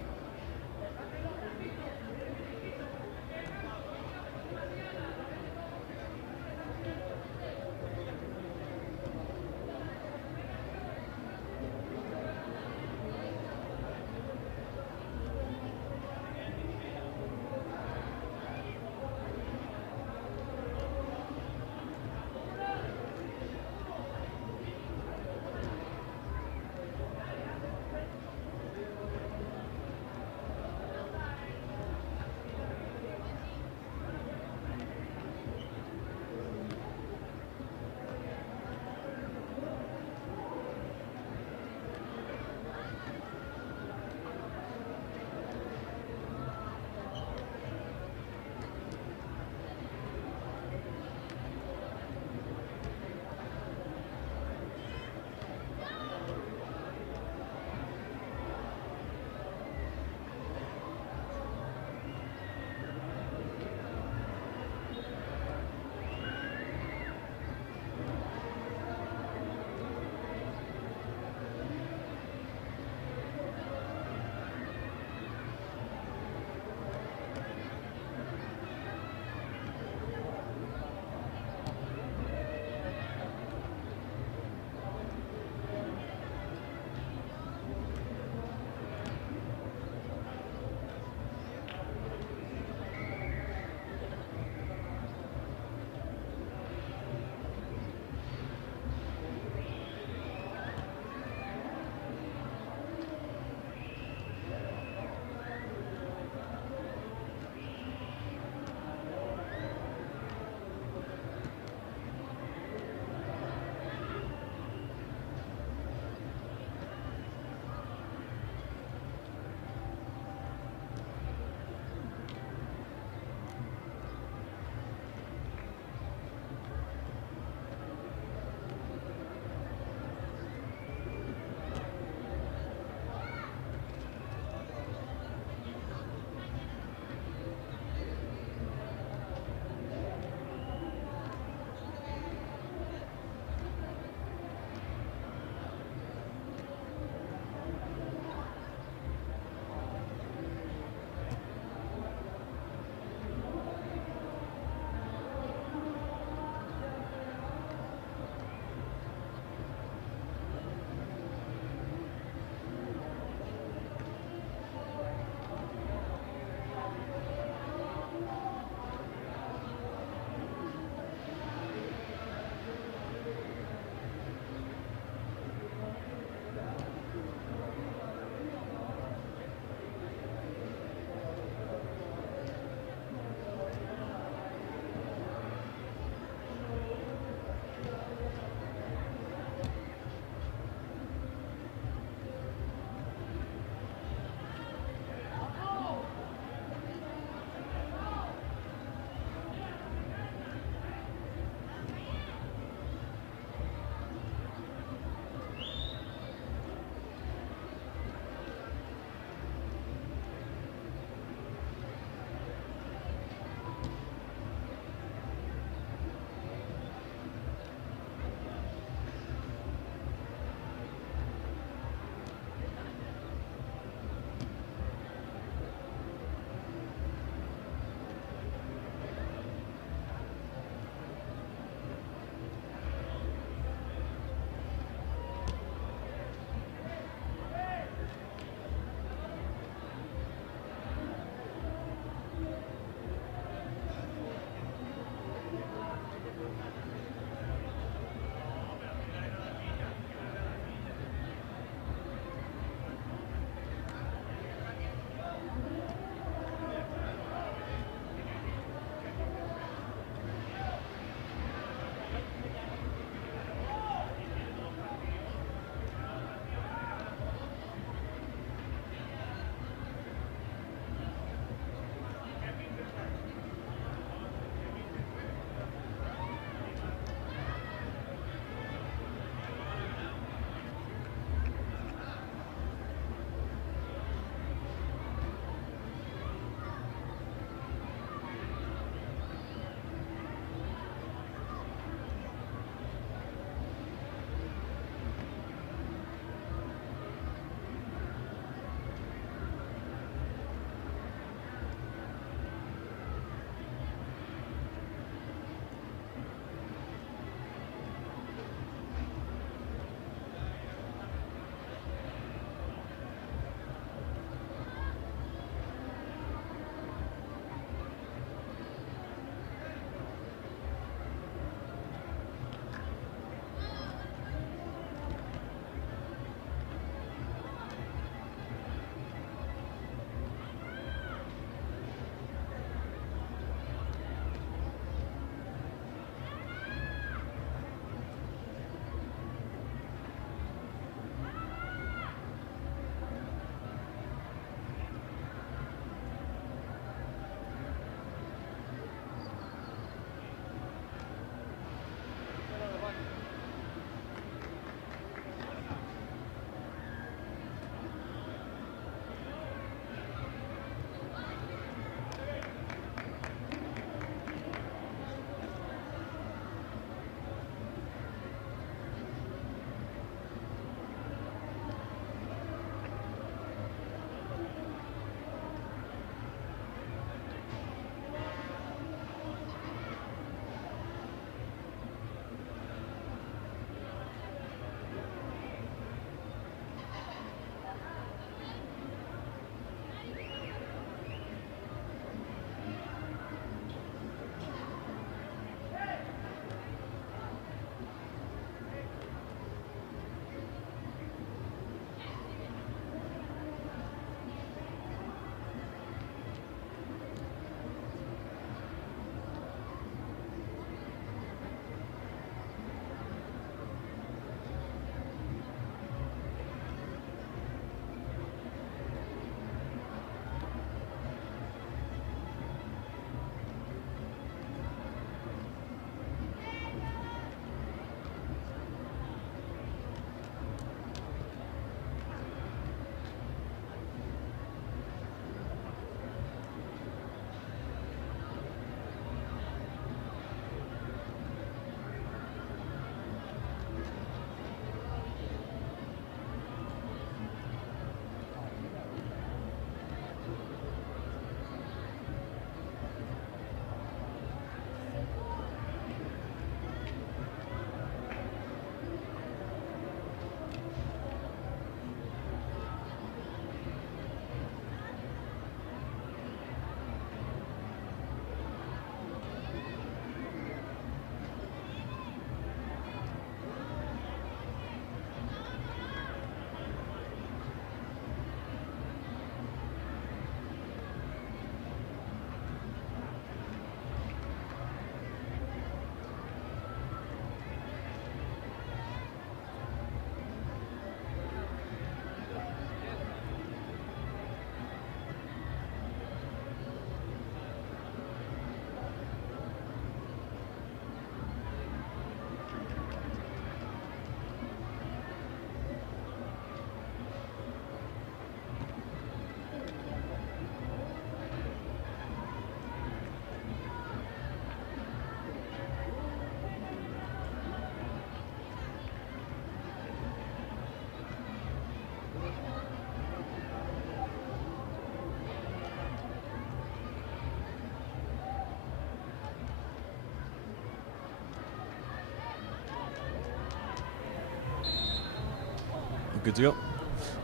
Good to go.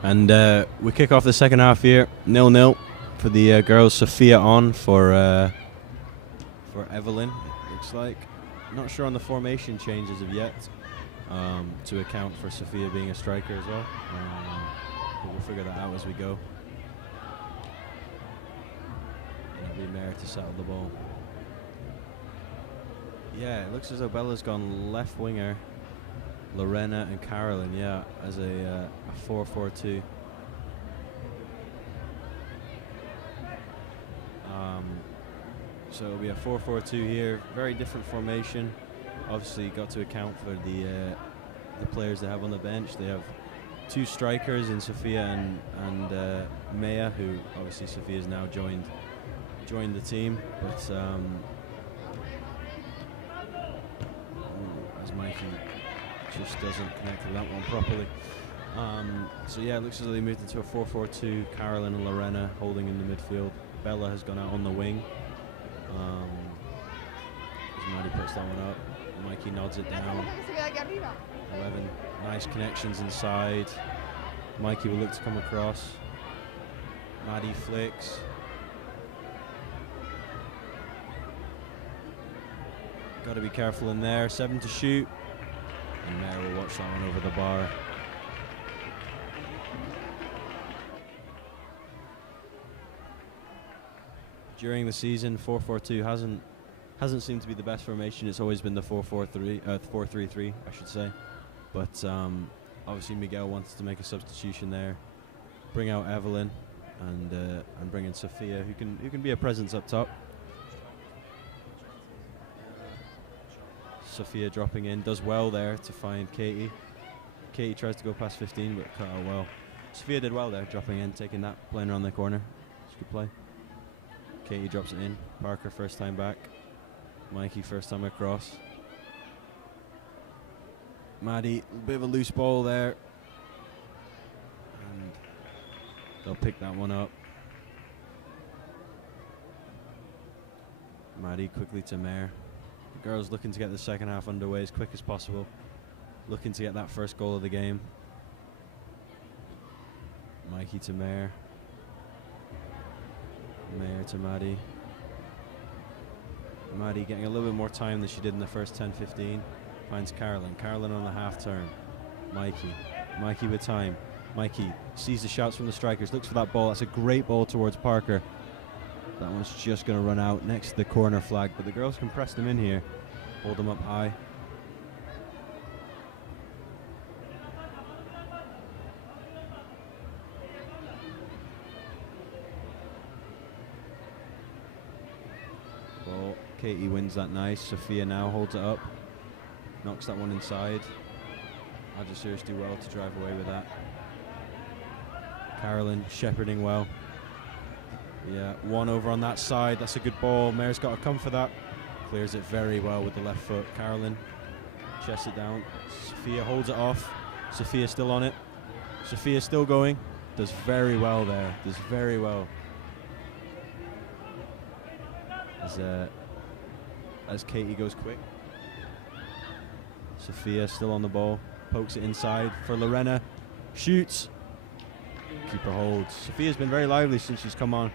And we kick off the second half here, 0-0 for the girls. Sophia on for Evelyn, it looks like. Not sure on the formation changes of yet, to account for Sophia being a striker as well. But we'll figure that out as we go. It'll be Mare to settle the ball. Yeah, it looks as though Bella's gone left winger. Lorena and Carolyn, yeah, as a 4-4-2. So it'll be a 4-4-2 here. Very different formation. Obviously, got to account for the players they have on the bench. They have two strikers in Sophia and Maya, who obviously Sophia's now joined the team. But as Mikey just doesn't connect with that one properly. So yeah, it looks as though they moved into a 4-4-2. Carolyn and Lorena holding in the midfield. Bella has gone out on the wing. As Maddie puts that one up. Mikey nods it down. 11 nice connections inside. Mikey will look to come across. Maddie flicks. Got to be careful in there. 7 to shoot. And Mare will watch that one over the bar. During the season, 4-4-2 hasn't seemed to be the best formation. It's always been the 4-4-3, 4-3-3, I should say. But obviously Miguel wants to make a substitution there, bring out Evelyn, and bring in Sophia, who can be a presence up top. Sophia dropping in, does well there to find Katie. Katie tries to go past 15, but cut out well. Sophia did well there, dropping in, taking that, playing around the corner. It's a good play. Katie drops it in. Parker first time back. Mikey first time across. Maddie, a bit of a loose ball there. And they'll pick that one up. Maddie quickly to Mare. The girls looking to get the second half underway as quick as possible. Looking to get that first goal of the game. Mikey to Mare. Mare to Maddie. Maddie getting a little bit more time than she did in the first 10-15. Finds Carolyn. Carolyn on the half turn. Mikey. Mikey with time. Mikey sees the shouts from the strikers. Looks for that ball. That's a great ball towards Parker. That one's just going to run out next to the corner flag. But the girls can press them in here. Hold them up high. Ball. Katie wins that nice. Sophia now holds it up. Knocks that one inside. Algeciras do well to drive away with that. Carolyn shepherding well. Yeah, one over on that side. That's a good ball. Mare's got to come for that. Clears it very well with the left foot. Carolyn chests it down. Sophia holds it off. Sophia still on it. Sophia still going. Does very well there. Does very well. As Katie goes quick. Sophia still on the ball. Pokes it inside for Lorena. Shoots. Keeper holds. Sophia's been very lively since she's come on.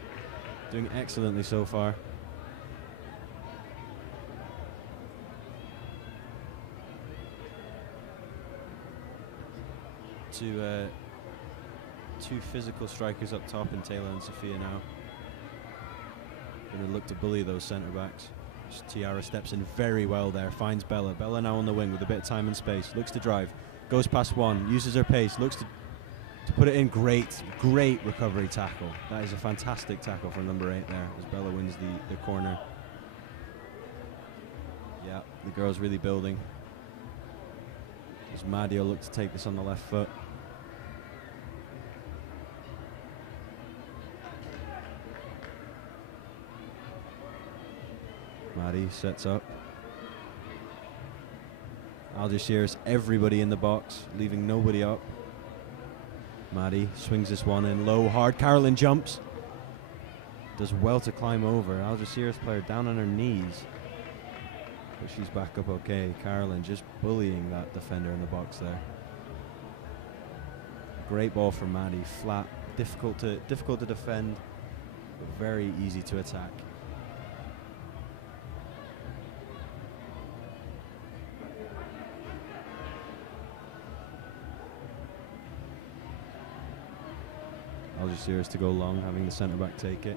Doing excellently so far. Two physical strikers up top in Taylor and Sophia now. Going to look to bully those centre backs. Tiara steps in very well there, finds Bella. Bella now on the wing with a bit of time and space. Looks to drive, goes past one, uses her pace, looks to put it in. Great recovery tackle. That is a fantastic tackle from number 8 there as Bella wins the corner. Yeah, the girls really building. As Maddie will look to take this on the left foot. Maddie sets up. Algeciras, everybody in the box, leaving nobody up. Maddie swings this one in low, hard. Carolyn jumps. Does well to climb over. Algeciras player down on her knees. But she's back up okay. Carolyn just bullying that defender in the box there. Great ball from Maddie. Flat, difficult to defend, but very easy to attack. Algeciras to go long, having the centre back take it.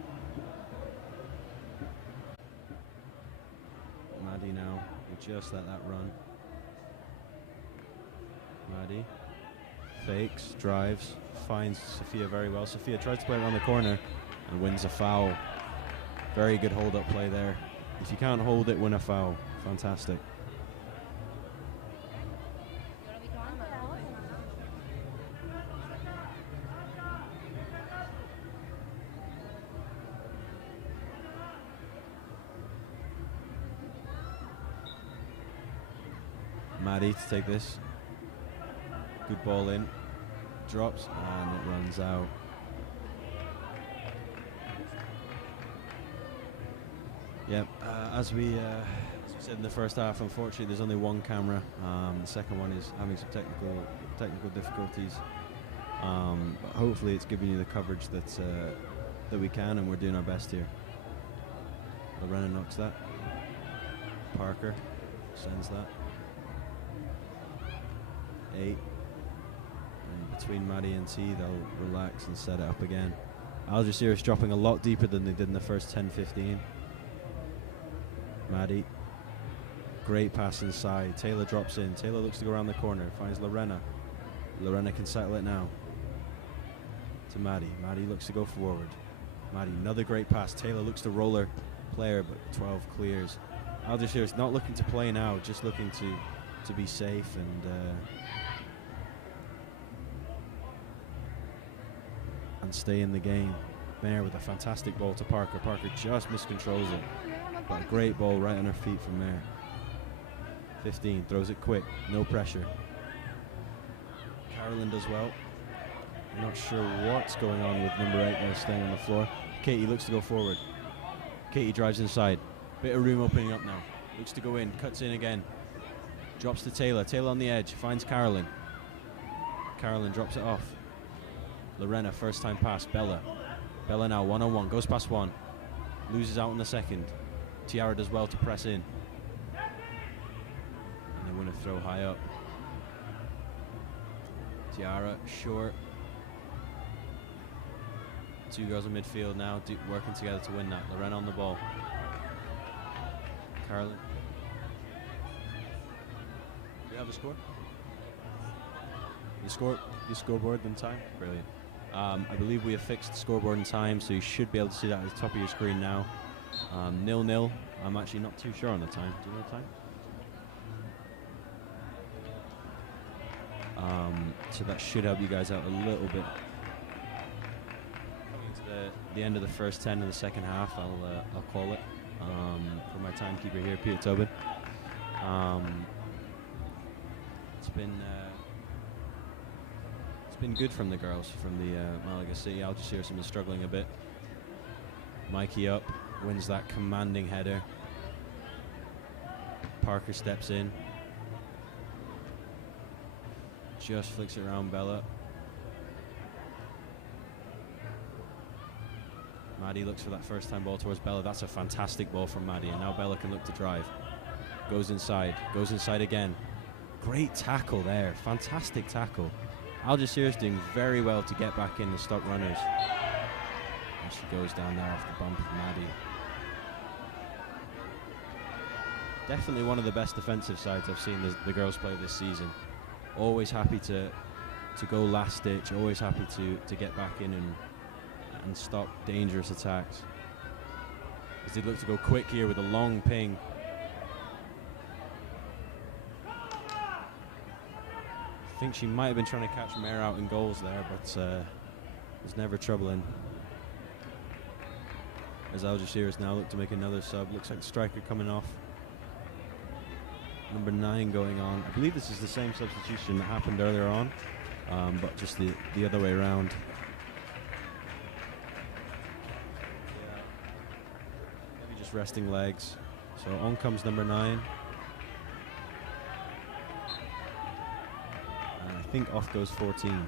Maddie now will just let that run. Maddie fakes, drives, finds Sophia very well. Sophia tries to play it around the corner and wins a foul. Very good hold-up play there. If you can't hold it, win a foul. Fantastic. Maddie to take this. Good ball in. Drops and it runs out. Yep, as we said in the first half, unfortunately there's only one camera. The second one is having some technical difficulties. But hopefully it's giving you the coverage that we can, and we're doing our best here. Lorena knocks that. Parker sends that. 8. And between Maddie and T, they'll relax and set it up again. Algeciras dropping a lot deeper than they did in the first 10-15. Maddie, great pass inside. Taylor drops in. Taylor looks to go around the corner, finds Lorena. Lorena can settle it now to Maddie. Maddie looks to go forward. Maddie, another great pass. Taylor looks to roller player, but 12 clears. Algeciras not looking to play now, just looking to be safe and stay in the game. Mayer with a fantastic ball to Parker. Parker just miscontrols it. But a great ball right on her feet from Mayer. 15, throws it quick, no pressure. Carolyn does well. I'm not sure what's going on with number 8 there, staying on the floor. Katie looks to go forward. Katie drives inside. Bit of room opening up now. Looks to go in, cuts in again. Drops to Taylor. Taylor on the edge, finds Carolyn. Carolyn drops it off. Lorena, first time pass. Bella. Bella now, one-on-one, goes past one. Loses out in the second. Tiara does well to press in. And they win a throw high up. Tiara, short. 2 girls in midfield now, working together to win that. Lorena on the ball. Carolyn. Do you have a score? You scoreboard in time? Brilliant. I believe we have fixed scoreboard and time, so you should be able to see that at the top of your screen now. 0-0. I'm actually not too sure on the time. Do you know the time? So that should help you guys out a little bit. Coming to the end of the first 10 in the second half, I'll call it for my timekeeper here, Peter Tobin. It's been good from the girls, from the Malaga City. Algeciras have been struggling a bit. Mikey up, wins that commanding header. Parker steps in. Just flicks it around Bella. Maddie looks for that first time ball towards Bella. That's a fantastic ball from Maddie, and now Bella can look to drive. Goes inside again. Great tackle there, fantastic tackle. Algeciras doing very well to get back in and stop runners. And she goes down there off the bump of Maddie. Definitely one of the best defensive sides I've seen the girls play this season. Always happy to go last ditch, always happy to get back in and stop dangerous attacks. As they look to go quick here with a long ping. I think she might have been trying to catch Mare out in goals there, but there's never trouble in. As Algeciras now look to make another sub. Looks like the striker coming off. Number 9 going on. I believe this is the same substitution that happened earlier on, but just the other way around. Yeah. Maybe just resting legs. So on comes number 9. And I think off goes 14.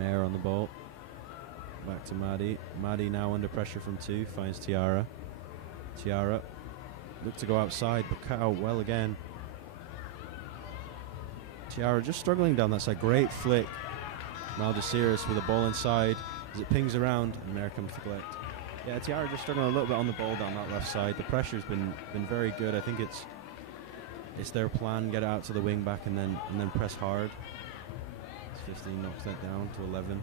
Mayer on the ball. Back to Maddie. Maddie now under pressure from 2. Finds Tiara. Tiara looked to go outside, but cut out well again. Tiara just struggling down that side. Great flick. Algeciras with the ball inside as it pings around, and Mayer comes to collect. Yeah, Tiara just struggling a little bit on the ball down that left side. The pressure's been very good. I think it's their plan. Get it out to the wing back and then press hard. 15 knocks that down to 11.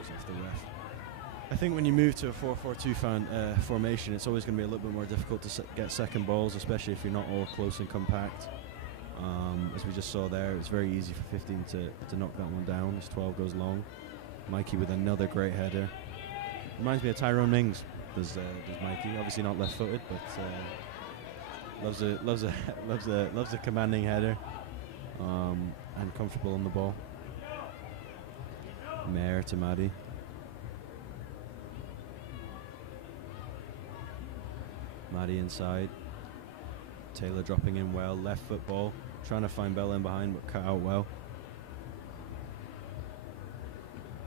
It's off the ref. I think when you move to a 4-4-2 formation, it's always going to be a little bit more difficult to get second balls, especially if you're not all close and compact. As we just saw there, it's very easy for 15 to knock that one down as 12 goes long. Mikey with another great header. Reminds me of Tyrone Mings. Does Mikey? Obviously not left-footed, but loves a commanding header, and comfortable on the ball. Mayer to Maddie. Maddie inside. Taylor dropping in well. Left foot ball. Trying to find Bella in behind, but cut out well.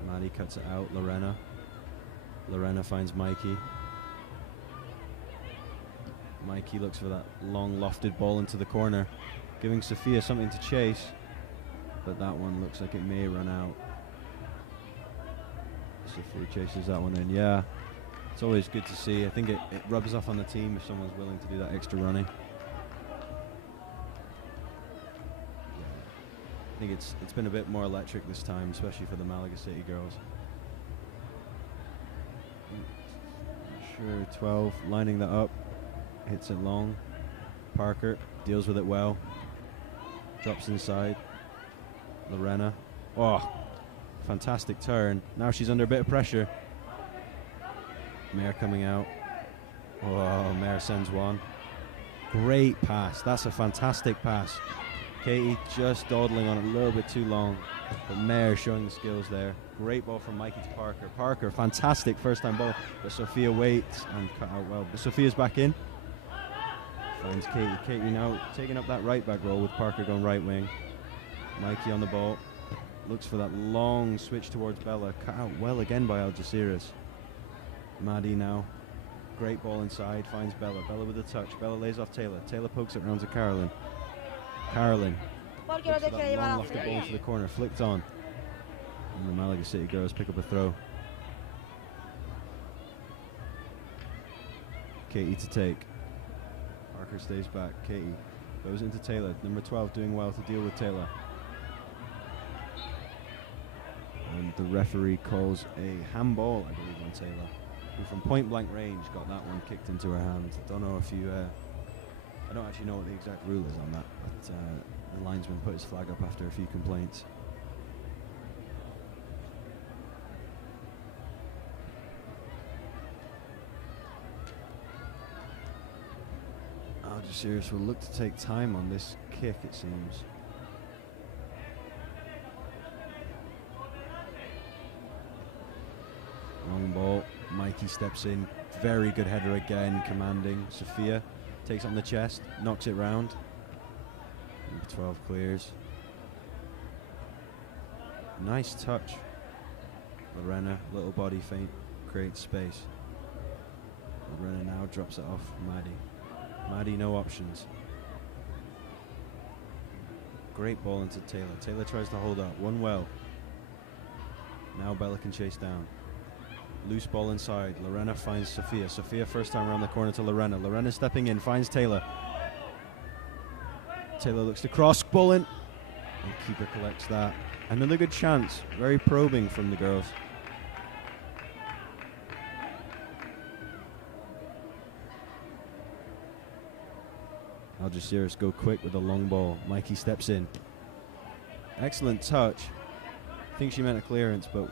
Maddie cuts it out. Lorena. Lorena finds Mikey. Mikey looks for that long lofted ball into the corner, giving Sophia something to chase, but that one looks like it may run out. Sophia chases that one in. Yeah, it's always good to see. I think it rubs off on the team if someone's willing to do that extra running. I think it's been a bit more electric this time, especially for the Malaga City girls. Sure, 12 lining that up. Hits it long. Parker deals with it well. Drops inside. Lorena. Oh, fantastic turn. Now she's under a bit of pressure. Mayer coming out. Oh, Mayer sends one. Great pass. That's a fantastic pass. Katie just dawdling on it a little bit too long, but Mayer showing the skills there. Great ball from Mikey to Parker. Parker, fantastic first time ball, but Sophia waits and cut out well. But Sophia's back in. Finds Katie. Katie now taking up that right back role with Parker going right wing. Mikey on the ball. Looks for that long switch towards Bella. Cut out well again by Algeciras. Maddie now. Great ball inside. Finds Bella. Bella with a touch. Bella lays off Taylor. Taylor pokes it round to Carolyn. Carolyn. Looks for that long lofted ball into the corner. Flicked on. And the Malaga City girls pick up a throw. Katie to take. Parker stays back. Katie goes into Taylor. Number 12 doing well to deal with Taylor. And the referee calls a handball, I believe, on Taylor, who from point blank range got that one kicked into her hand. Don't know if you... I don't actually know what the exact rule is on that, but the linesman put his flag up after a few complaints. Algeciras will look to take time on this kick, it seems. Long ball. Mikey steps in. Very good header again, commanding. Sophia takes it on the chest, knocks it round. Number 12 clears. Nice touch. Lorena, little body feint, creates space. Lorena now drops it off Maddie. Maddie, no options. Great ball into Taylor. Taylor tries to hold up. One well. Now Bella can chase down. Loose ball inside. Lorena finds Sophia. Sophia first time around the corner to Lorena. Lorena stepping in, finds Taylor. Taylor looks to cross, ball in. And keeper collects that. Another good chance. Very probing from the girls. Algeciras go quick with a long ball. Mikey steps in. Excellent touch. I think she meant a clearance, but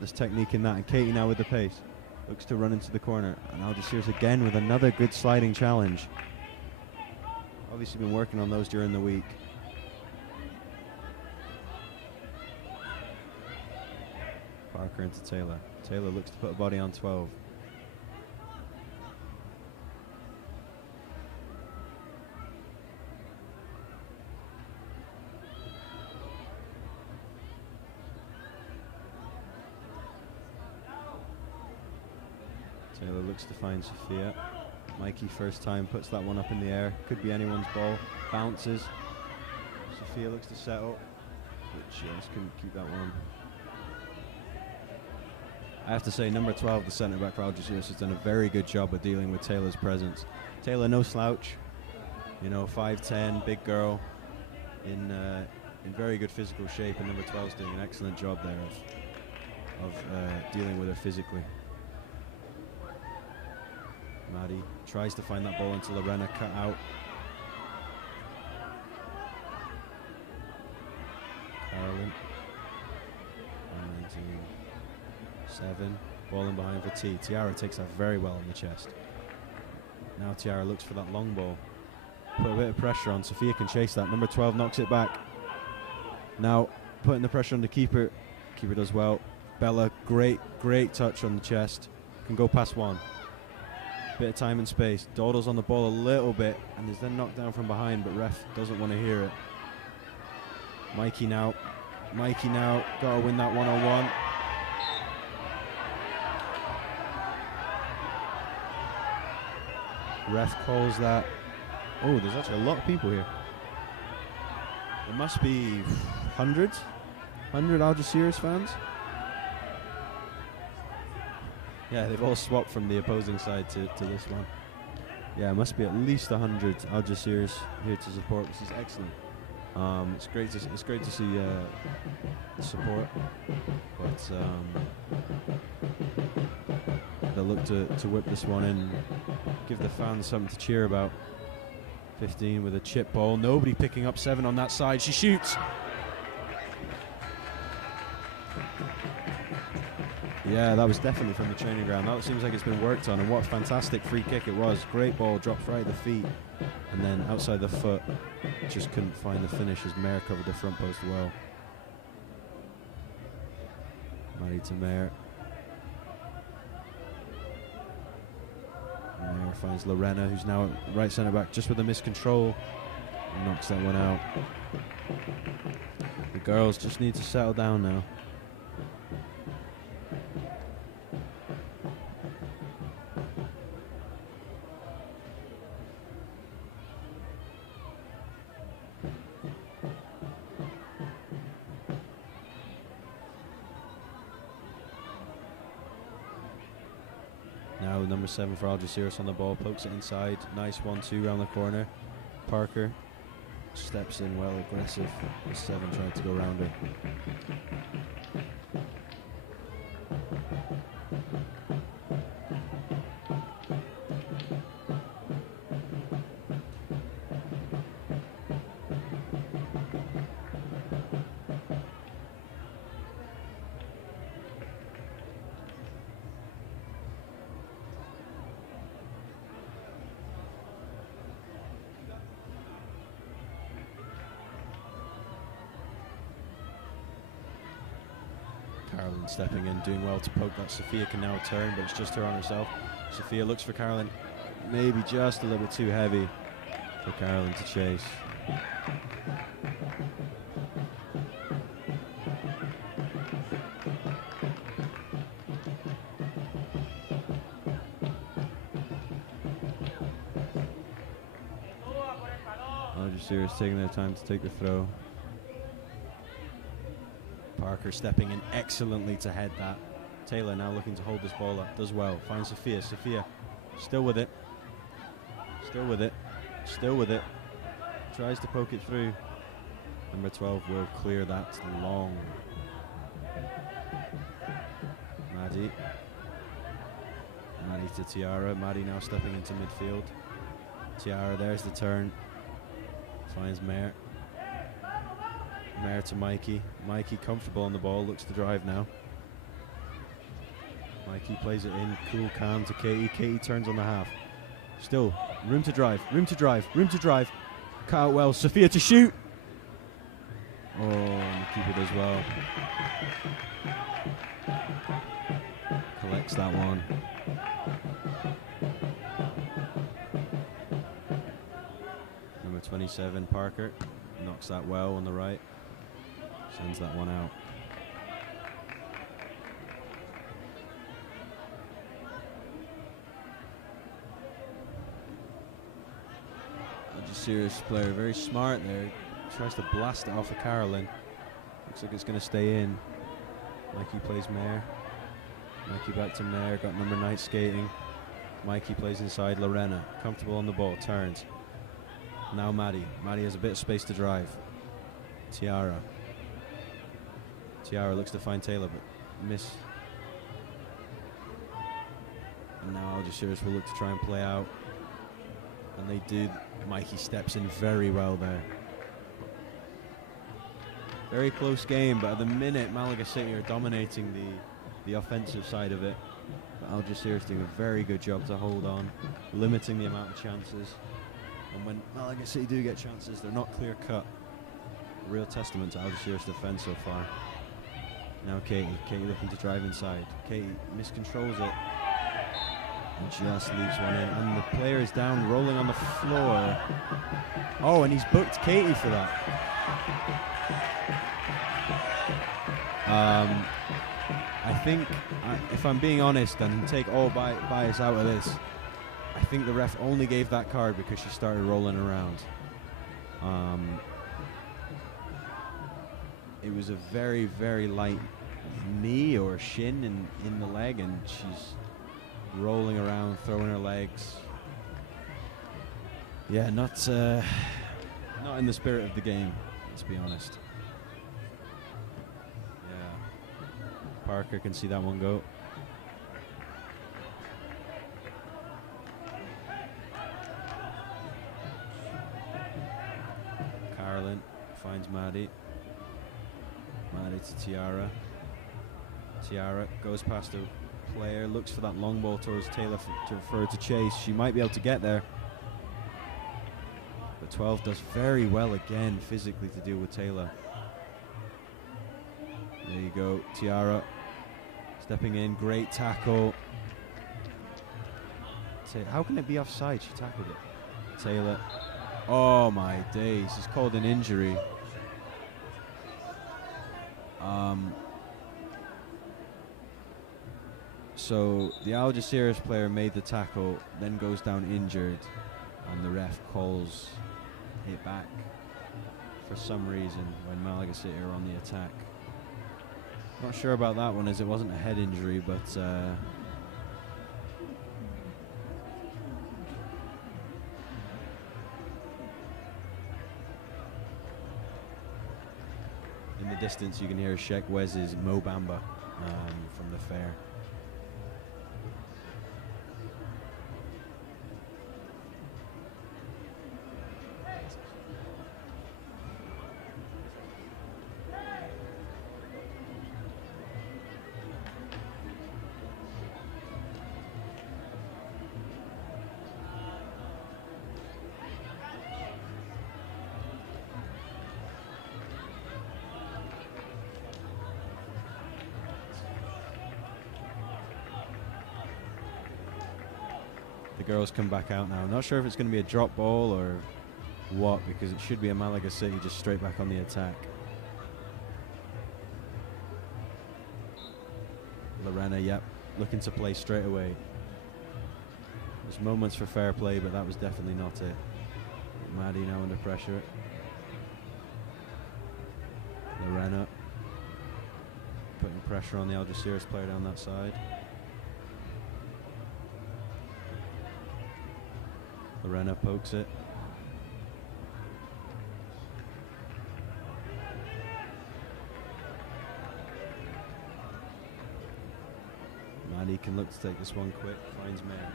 there's technique in that. And Katie now with the pace. Looks to run into the corner. And Algeciras again with another good sliding challenge. Obviously been working on those during the week. Parker into Taylor. Taylor looks to put a body on 12. Taylor looks to find Sophia. Mikey first time puts that one up in the air. Could be anyone's ball. Bounces. Sophia looks to settle, but just couldn't keep that one. I have to say, number 12, the centre back for Algeciras, has done a very good job of dealing with Taylor's presence. Taylor, no slouch, you know, 5'10", big girl, in very good physical shape, and number 12 is doing an excellent job there of dealing with her physically. Maddie tries to find that ball until Lorena cut out. Carolyn. 19-7. Ball in behind for T. Tiara takes that very well on the chest. Now Tiara looks for that long ball. Put a bit of pressure on. Sophia can chase that. Number 12 knocks it back. Now putting the pressure on the keeper. Keeper does well. Bella, great touch on the chest. Can go past one. Bit of time and space. Dawdles on the ball a little bit and is then knocked down from behind, but ref doesn't want to hear it. Mikey now. Gotta win that one-on-one. Ref calls that. Oh, there's actually a lot of people here. There must be 100 Algeciras fans. Yeah, they've all swapped from the opposing side to this one. Yeah, it must be at least 100 Algeciras here to support, which is excellent. It's great to see support, but they'll look to whip this one in, give the fans something to cheer about. 15 with a chip ball. Nobody picking up 7 on that side. She shoots. Yeah, that was definitely from the training ground. That seems like it's been worked on, and what a fantastic free kick it was. Great ball, dropped right at the feet, and then outside the foot. Just couldn't find the finish as Mayer covered the front post well. Maddie to Mayer. Mayer finds Lorena, who's now at right centre back, just with a miscontrol. Knocks that one out. The girls just need to settle down now. Now number 7 for Algeciras on the ball, pokes it inside. Nice 1-2 round the corner. Parker steps in well, aggressive. The 7 trying to go round her. Carolyn stepping in, doing well to poke that. Sophia can now turn, but it's just her on herself. Sophia looks for Carolyn. Maybe just a little bit too heavy for Carolyn to chase. Algeciras taking their time to take the throw. Parker stepping in excellently to head that. Taylor now looking to hold this ball up. Does well. Finds Sophia. Sophia still with it. Still with it. Still with it. Tries to poke it through. Number 12 will clear that long. Maddie. Maddie to Tiara. Maddie now stepping into midfield. Tiara, there's the turn. Finds Mayer. Mayer to Mikey. Mikey comfortable on the ball, looks to drive now. Mikey plays it in, cool, calm to Katie. Katie turns on the half. Still, room to drive, room to drive, room to drive. Cut out well, Sophia to shoot. Oh, and the keeper does well. Collects that one. Number 27, Parker, knocks that well on the right. Sends that one out. Algeciras player, very smart there. Tries to blast it off of Carolyn. Looks like it's going to stay in. Mikey plays Mare. Mikey back to Mare, got number 9 skating. Mikey plays inside Lorena, comfortable on the ball, turns. Now Maddie. Maddie has a bit of space to drive. Tiara. Tiara looks to find Taylor, but miss. And now Algeciras will look to try and play out. And they do. Mikey steps in very well there. Very close game, but at the minute Malaga City are dominating the offensive side of it. But Algeciras doing a very good job to hold on, limiting the amount of chances. And when Malaga City do get chances, they're not clear cut. A real testament to Algeciras' defense so far. Now Katie looking to drive inside. Katie miscontrols it. And just leaves one in. And the player is down, rolling on the floor. Oh, and he's booked Katie for that. I think, if I'm being honest and take all bias out of this, I think the ref only gave that card because she started rolling around. It was a very, very light knee or shin in the leg, and she's rolling around, throwing her legs. Yeah, not in the spirit of the game, let's be honest. Yeah, Parker can see that one go. Carolyn finds Maddie. Maddie to Tiara. Tiara goes past the player, looks for that long ball towards Taylor for her to chase. She might be able to get there. But 12 does very well again physically to deal with Taylor. There you go, Tiara stepping in, great tackle. How can it be offside? She tackled it. Taylor. Oh my days, he's called an injury. So the Algeciras player made the tackle, then goes down injured, and the ref calls it back for some reason when Malaga City are on the attack. Not sure about that one, as it wasn't a head injury, but in the distance you can hear Sheikh Wes's Mo Bamba from the fair. The girls come back out now. Not sure if it's going to be a drop ball or what, because it should be a Malaga City just straight back on the attack. Lorena, yep, looking to play straight away. There's moments for fair play, but that was definitely not it. Maddie now under pressure. Lorena putting pressure on the Algeciras player down that side. Lorena pokes it. Maddie can look to take this one quick, finds Mare.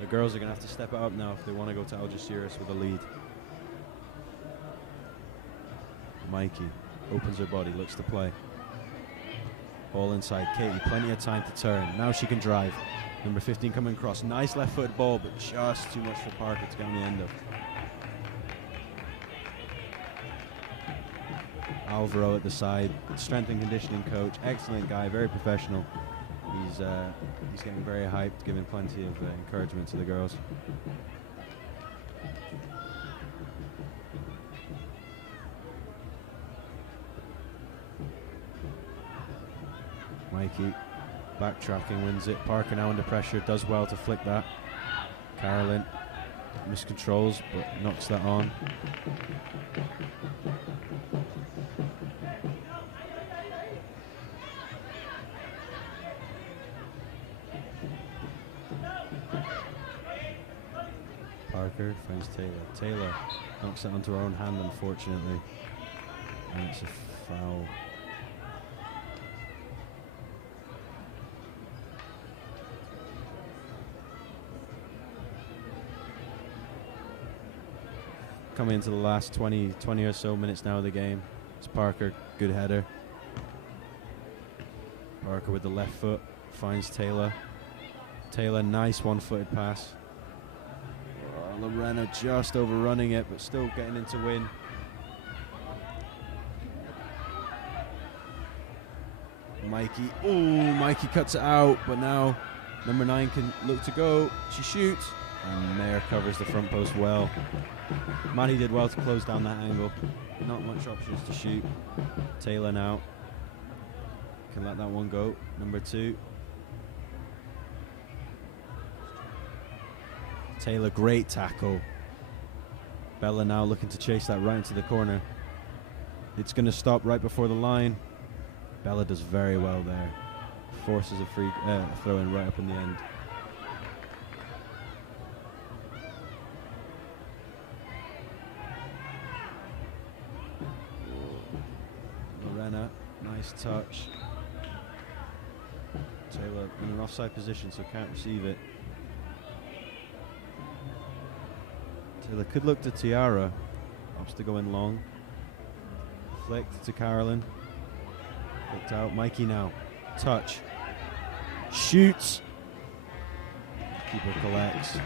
The girls are going to have to step it up now if they want to go to Algeciras with a lead. Mikey opens her body, looks to play. Ball inside, Katie, plenty of time to turn. Now she can drive. Number 15 coming across. Nice left foot ball, but just too much for Parker to get on the end of. Alvaro at the side, strength and conditioning coach, excellent guy, very professional. He's getting very hyped, giving plenty of encouragement to the girls. Mikey backtracking, wins it. Parker now under pressure, does well to flick that. Carolyn Miscontrols, but knocks that on. Parker finds Taylor. Taylor knocks it onto her own hand, unfortunately. And it's a foul. Coming into the last 20 or so minutes now of the game. It's Parker, good header. Parker with the left foot finds Taylor. Taylor, nice one-footed pass. Oh, Lorena just overrunning it, but still getting into win. Mikey, ooh, Mikey cuts it out, but now number 9 can look to go. She shoots, and Mayer covers the front post well. Maddie did well to close down that angle. Not much options to shoot. Taylor now can let that one go. Number 2. Taylor, great tackle. Bella now looking to chase that right into the corner. It's going to stop right before the line. Bella does very well there. Forces a free throw in right up in the end. Lorena, nice touch. Taylor in an offside position, so can't receive it. Taylor could look to Tiara. Opts to go in long. Flicked to Carolyn. Flicked out. Mikey now. Touch. Shoots. Keeper collects.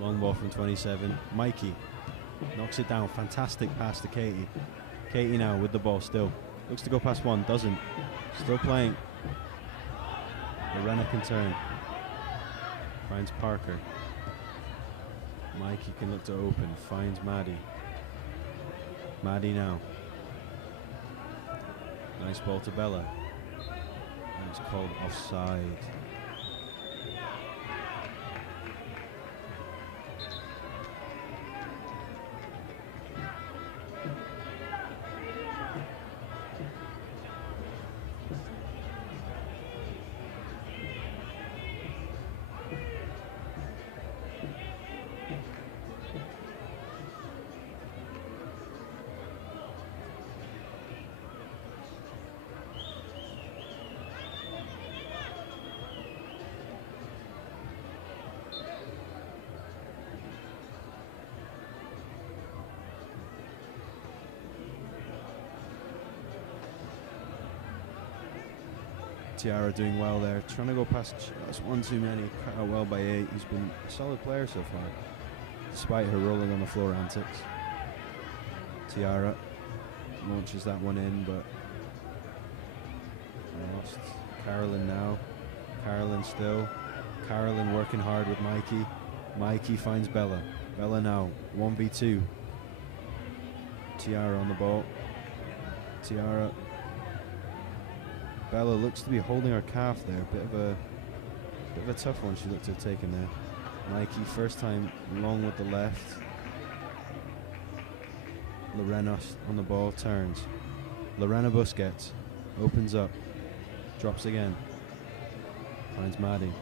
Long ball from 27. Mikey knocks it down. Fantastic pass to Katie. Katie now with the ball still. Looks to go past one. Doesn't. Still playing. Lorena can turn. Finds Parker. Mikey can look to open. Finds Maddie. Maddie now. Nice ball to Bella. And it's called offside. Tiara doing well there, trying to go past. That's one too many. Cut out well by 8. He's been a solid player so far, despite her rolling on the floor antics. Tiara launches that one in, but lost. Carolyn now. Carolyn still. Carolyn working hard with Mikey. Mikey finds Bella. Bella now 1v2. Tiara on the ball. Tiara. Bella looks to be holding her calf there. Bit of a tough one she looked to have taken there. Mikey first time long with the left. Lorena on the ball, turns. Lorena Busquets opens up, drops again. Finds Maddie.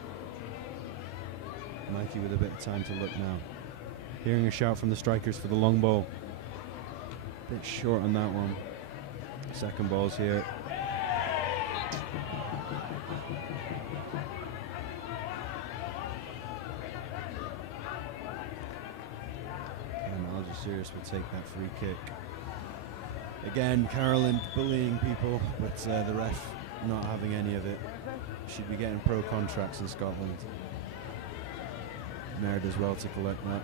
Mikey with a bit of time to look now. Hearing a shout from the strikers for the long ball. Bit short on that one. Second ball's here. Algeciras will take that free kick. Again, Carolyn bullying people, but the ref not having any of it. Should be getting pro contracts in Scotland. Mayer does well to collect that.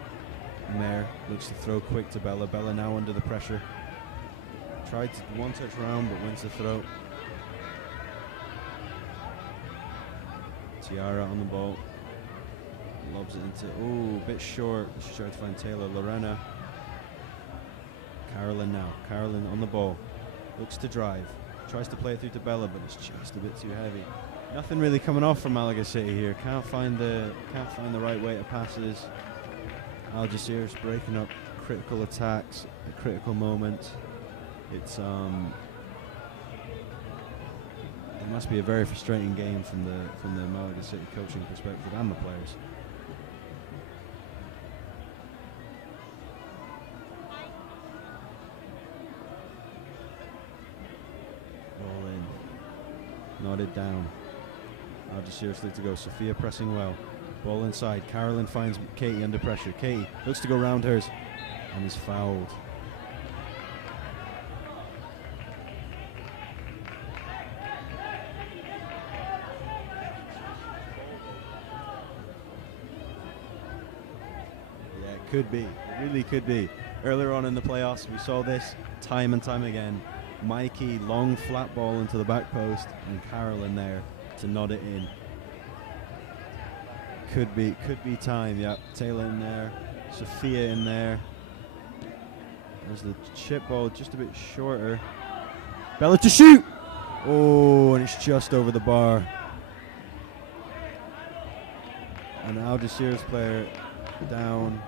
Mayer looks to throw quick to Bella. Bella now under the pressure. Tried to one touch round, but wins the throw. Tiara on the ball. Lobs it into, ooh, a bit short. She tried to find Taylor. Lorena. Carolyn now. Carolyn on the ball. Looks to drive. Tries to play it through to Bella, but it's just a bit too heavy. Nothing really coming off from Malaga City here. Can't find the right way to passes. Algeciras breaking up critical attacks at critical moments. It's it must be a very frustrating game from the Malaga City coaching perspective and the players. Ball in, nodded down. Algeciras look to go. Sophia pressing well. Ball inside. Carolyn finds Katie under pressure. Katie looks to go round hers and is fouled. Yeah, it could be. It really could be. Earlier on in the playoffs, we saw this time and time again. Mikey, long flat ball into the back post, and Carolyn there to nod it in. Could be time, yeah. Taylor in there, Sophia in there. There's the chip ball just a bit shorter. Bella to shoot! Oh, and it's just over the bar. An Algeciras player down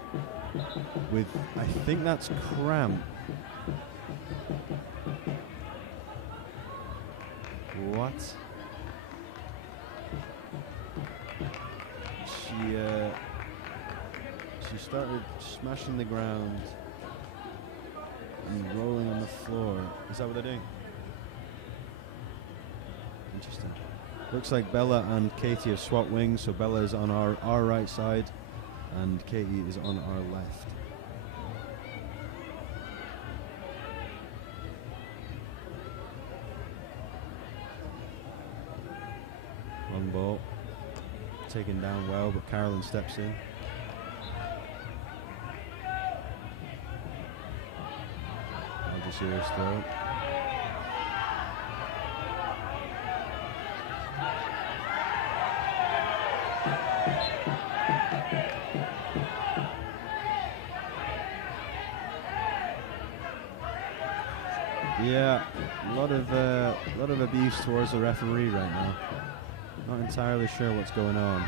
with, I think that's cramp. What? She started smashing the ground and rolling on the floor. Is that what they're doing? Interesting. Looks like Bella and Katie have swapped wings, so Bella is on our right side and Katie is on our left. Long ball. Taken down well, but Carolyn steps in. Algeciras throw. Yeah, a lot of abuse towards the referee right now. Not entirely sure what's going on.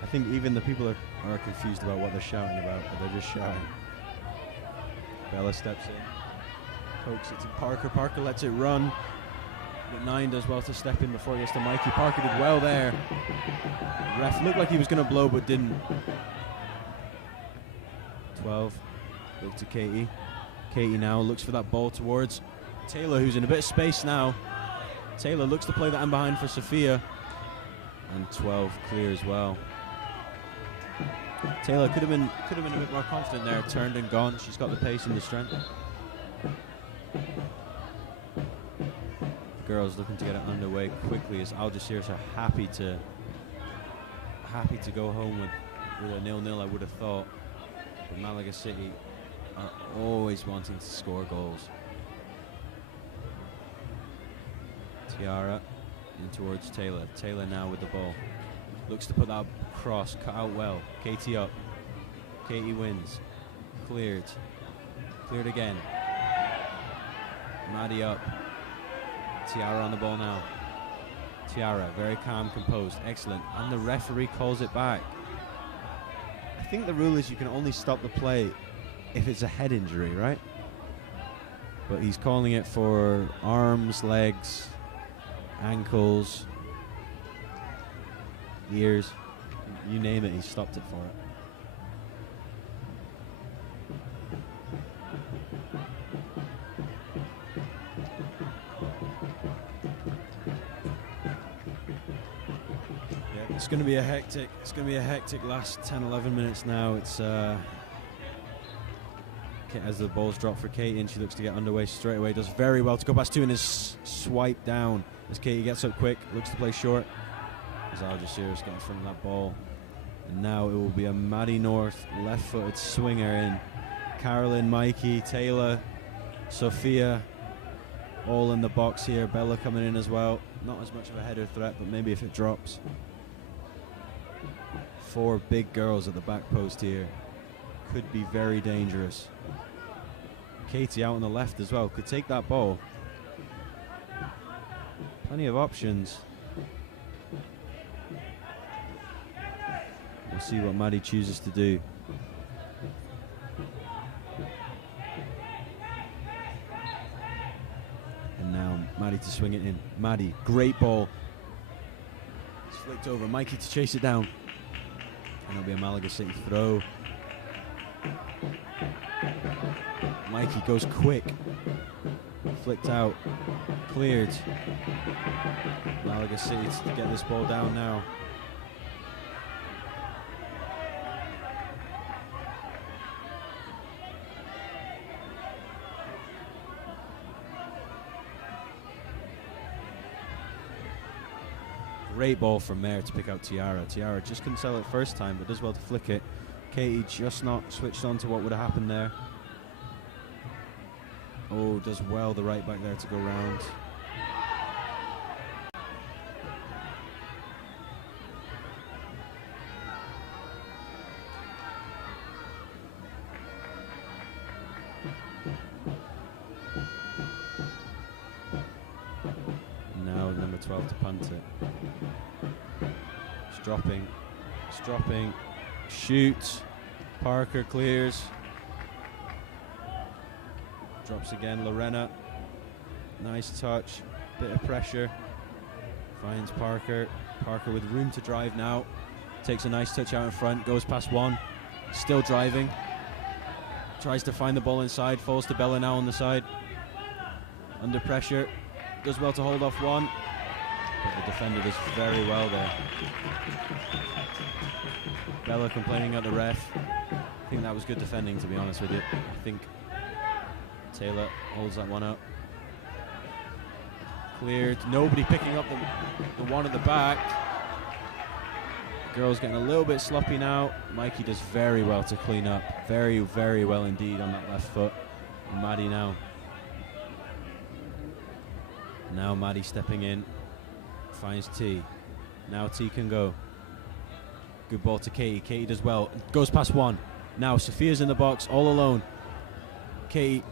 I think even the people are confused about what they're shouting about, but they're just shouting. Bella steps in, pokes it to Parker. Parker lets it run, but 9 does well to step in before he gets to Mikey. Parker did well there. The ref looked like he was going to blow, but didn't. 12, look to Katie. Katie now looks for that ball towards Taylor, who's in a bit of space now. Taylor looks to play that in behind for Sophia. And 12 clear as well. Taylor could have been a bit more confident there, turned and gone. She's got the pace and the strength. The girls looking to get it underway quickly as Algeciras are happy to go home with a 0-0, I would have thought. But Malaga City are always wanting to score goals. Tiara in towards Taylor. Taylor now with the ball. Looks to put that cross, cut out well. Katie up. Katie wins. Cleared. Cleared again. Maddie up. Tiara on the ball now. Tiara, very calm, composed. Excellent. And the referee calls it back. I think the rule is you can only stop the play if it's a head injury, right? But he's calling it for arms, legs, ankles, ears, you name it, he stopped it for it. Yeah, it's going to be a hectic last 10-11 minutes now. It's as the ball's dropped for Katie and she looks to get underway straight away, does very well to go past 2 and is swiped down as Katie gets up quick, looks to play short as Algeciras get in front of that ball. And now it will be a Maddie North left-footed swinger in. Carolyn, Mikey, Taylor, Sophia all in the box here. Bella coming in as well. Not as much of a header threat, but maybe if it drops. 4 big girls at the back post here. Could be very dangerous. Katie out on the left as well. Could take that ball. Plenty of options. We'll see what Maddie chooses to do. And now Maddie to swing it in. Maddie, great ball. It's flicked over. Mikey to chase it down. And it'll be a Malaga City throw. Mikey goes quick. Flicked out. Cleared. Malaga City to get this ball down now. Great ball from Mare to pick out Tiara. Tiara just couldn't sell it first time, but does well to flick it. Katie just not switched on to what would have happened there. Oh, does well the right back there to go round. Now number 12 to punt it. It's dropping. It's dropping. Shoots. Parker clears. Drops again, Lorena. Nice touch. Bit of pressure. Finds Parker. Parker with room to drive now. Takes a nice touch out in front. Goes past one. Still driving. Tries to find the ball inside. Falls to Bella now on the side. Under pressure. Does well to hold off one. But the defender does very well there. Bella complaining at the ref. I think that was good defending, to be honest with you. I think Taylor holds that one up. Cleared. Nobody picking up the one at the back. The girl's getting a little bit sloppy now. Mikey does very well to clean up. Very, very well indeed on that left foot. And Maddie now. Now Maddie stepping in. Finds T. Now T can go. Good ball to Katie. Katie does well. Goes past one. Now Sophia's in the box all alone. Katie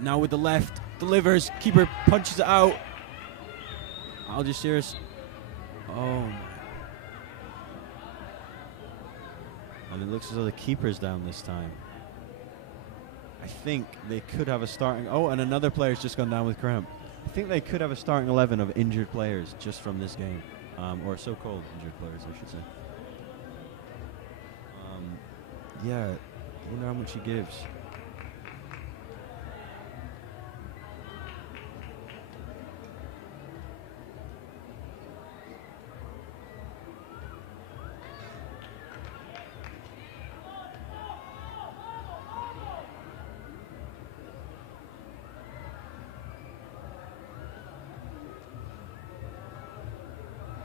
now with the left. Delivers. Keeper punches it out. Algeciras. Oh my. And it looks as though the keeper's down this time. I think they could have a starting. Oh, and another player's just gone down with cramp. I think they could have a starting 11 of injured players just from this game. Or so-called injured players, I should say. Yeah, I wonder how much he gives.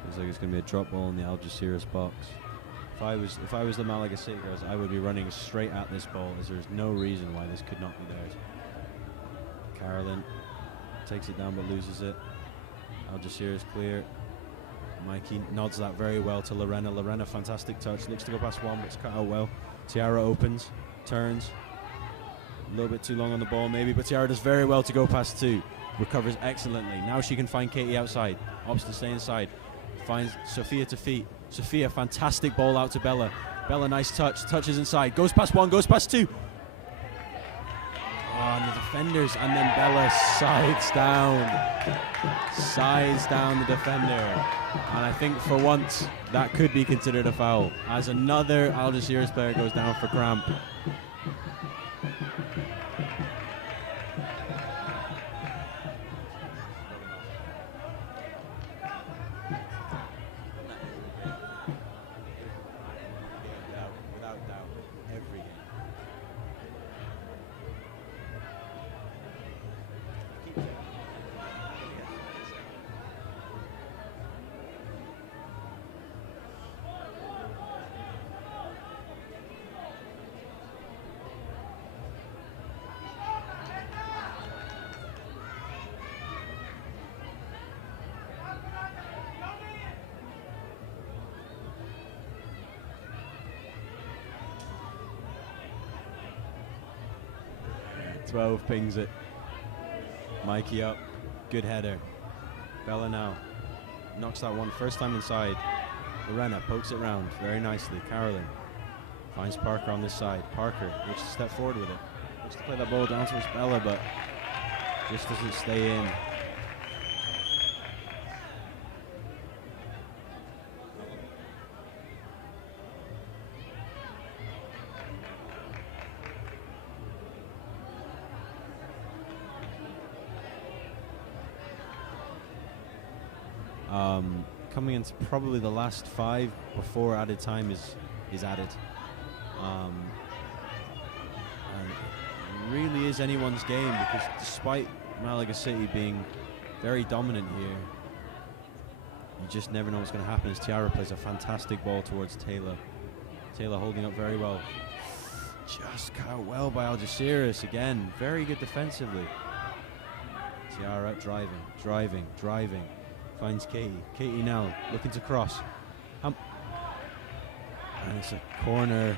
Feels like it's going to be a drop ball in the Algeciras box. If I was the Malaga City girls, I would be running straight at this ball, as there's no reason why this could not be theirs. Carolyn takes it down but loses it. Algeciras clear. Mikey nods that very well to Lorena. Lorena, fantastic touch. Looks to go past one, but it's cut out well. Tiara opens, turns. A little bit too long on the ball maybe, but Tiara does very well to go past two. Recovers excellently. Now she can find Katie outside. Opts to stay inside. Finds Sophia to feet. Sophia, fantastic ball out to Bella. Bella, nice touch. Touches inside. Goes past one, goes past two. Oh, and the defenders. And then Bella sides down the defender. And I think for once, that could be considered a foul, as another Algeciras player goes down for cramp. 12 pings it. Mikey up. Good header. Bella now knocks that one first time inside. Lorena pokes it round very nicely. Carolyn finds Parker on this side. Parker looks to step forward with it. Looks to play that ball down towards Bella, but just doesn't stay in. Coming into probably the last 5 before added time is added. And it really is anyone's game, because despite Malaga City being very dominant here, you just never know what's going to happen as Tiara plays a fantastic ball towards Taylor. Taylor holding up very well. Just cut out well by Algeciras again. Very good defensively. Tiara driving. Finds Katie. Katie now looking to cross. And it's a corner.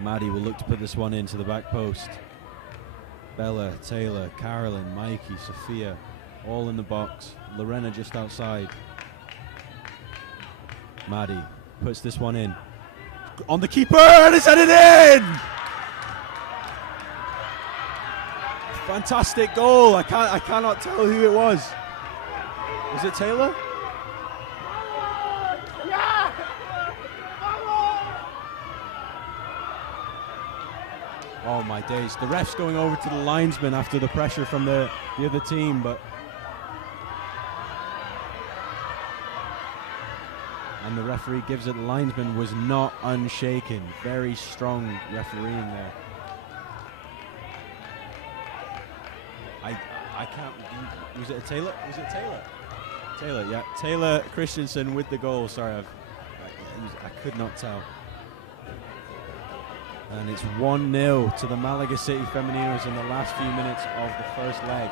Maddie will look to put this one into the back post. Bella, Taylor, Carolyn, Mikey, Sophia, all in the box. Lorena just outside. Maddie puts this one in. On the keeper, and it's headed in! Fantastic goal. I cannot tell who it was. Was it Taylor? Oh my days. The ref's going over to the linesman after the pressure from the other team, but and the referee gives it. The linesman was not unshaken. Very strong refereeing there. I can't. Was it a Taylor? Was it Taylor? Taylor, yeah. Taylor Christensen with the goal. Sorry, I could not tell. And it's 1-0 to the Malaga City Femeninos in the last few minutes of the first leg.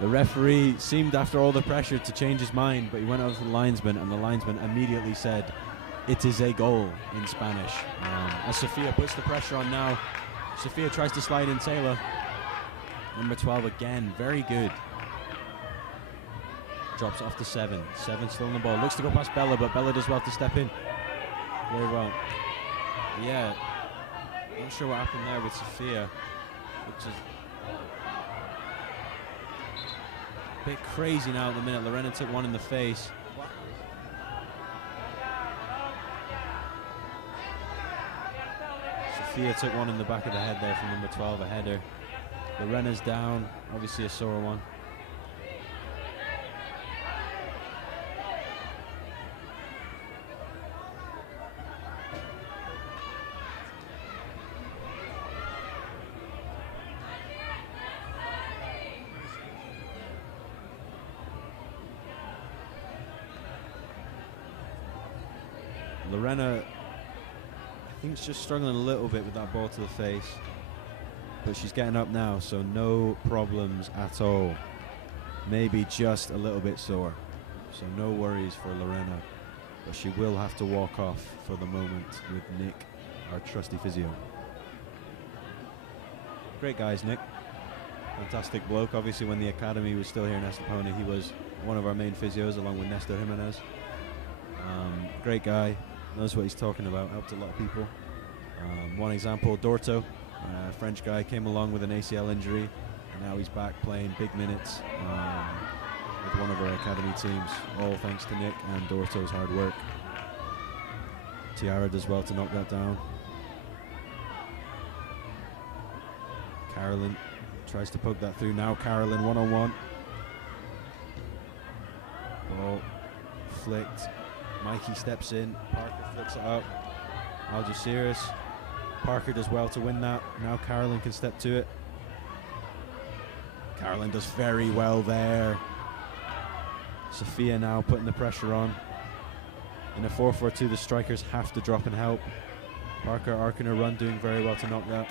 The referee seemed, after all the pressure, to change his mind, but he went over to the linesman, and the linesman immediately said, "It is a goal," in Spanish. As Sophia puts the pressure on now, Sophia tries to slide in Taylor. Number 12 again, very good. Drops off to 7. 7 still on the ball. Looks to go past Bella, but Bella does well to step in. Very well. Yeah, not sure what happened there with Sophia, which is a bit crazy now at the minute. Lorena took one in the face. Sophia took one in the back of the head there from number 12, a header. Lorena's down, obviously a sore one. Lorena, I think, she's just struggling a little bit with that ball to the face, but she's getting up now, so no problems at all. Maybe just a little bit sore, so no worries for Lorena, but she will have to walk off for the moment with Nick, our trusty physio. Great guys, Nick. Fantastic bloke. Obviously, when the academy was still here in Estepona, he was one of our main physios along with Nestor Jimenez. Great guy. Knows what he's talking about, helped a lot of people. One example, Dorto, a French guy, came along with an ACL injury, and now he's back playing big minutes with one of our academy teams, all thanks to Nick and Dorto's hard work. Tiara does well to knock that down. Carolyn tries to poke that through. Now Carolyn one-on-one. Ball flicked. Mikey steps in, Parker flicks it up. Algeciras. Parker does well to win that. Now Carolyn can step to it. Carolyn does very well there. Sophia now putting the pressure on. In a 4-4-2, the strikers have to drop and help. Parker arcing her run, doing very well to knock that.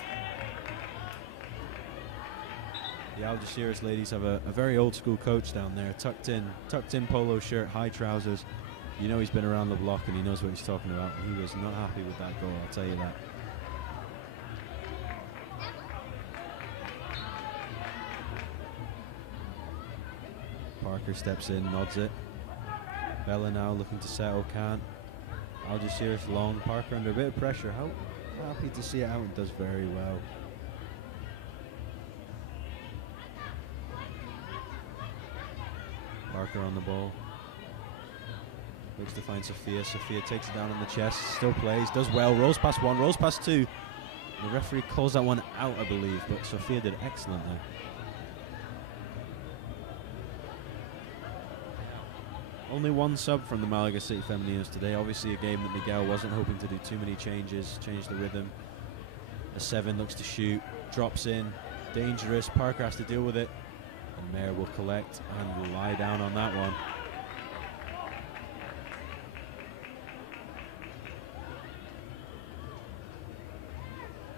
The Algeciras ladies have a very old school coach down there, tucked in polo shirt, high trousers. You know he's been around the block and he knows what he's talking about. And he was not happy with that goal, I'll tell you that. Parker steps in, nods it. Bella now looking to settle, can't. Algeciras long, Parker under a bit of pressure. How happy to see it out and does very well. Parker on the ball. Looks to find Sophia. Sophia takes it down on the chest. Still plays. Does well. Rolls past one. Rolls past two. The referee calls that one out, I believe. But Sophia did excellently. Only one sub from the Malaga City Femeninos today. Obviously a game that Miguel wasn't hoping to do too many changes. Change the rhythm. A 7 looks to shoot. Drops in. Dangerous. Parker has to deal with it. And Mayer will collect and lie down on that one.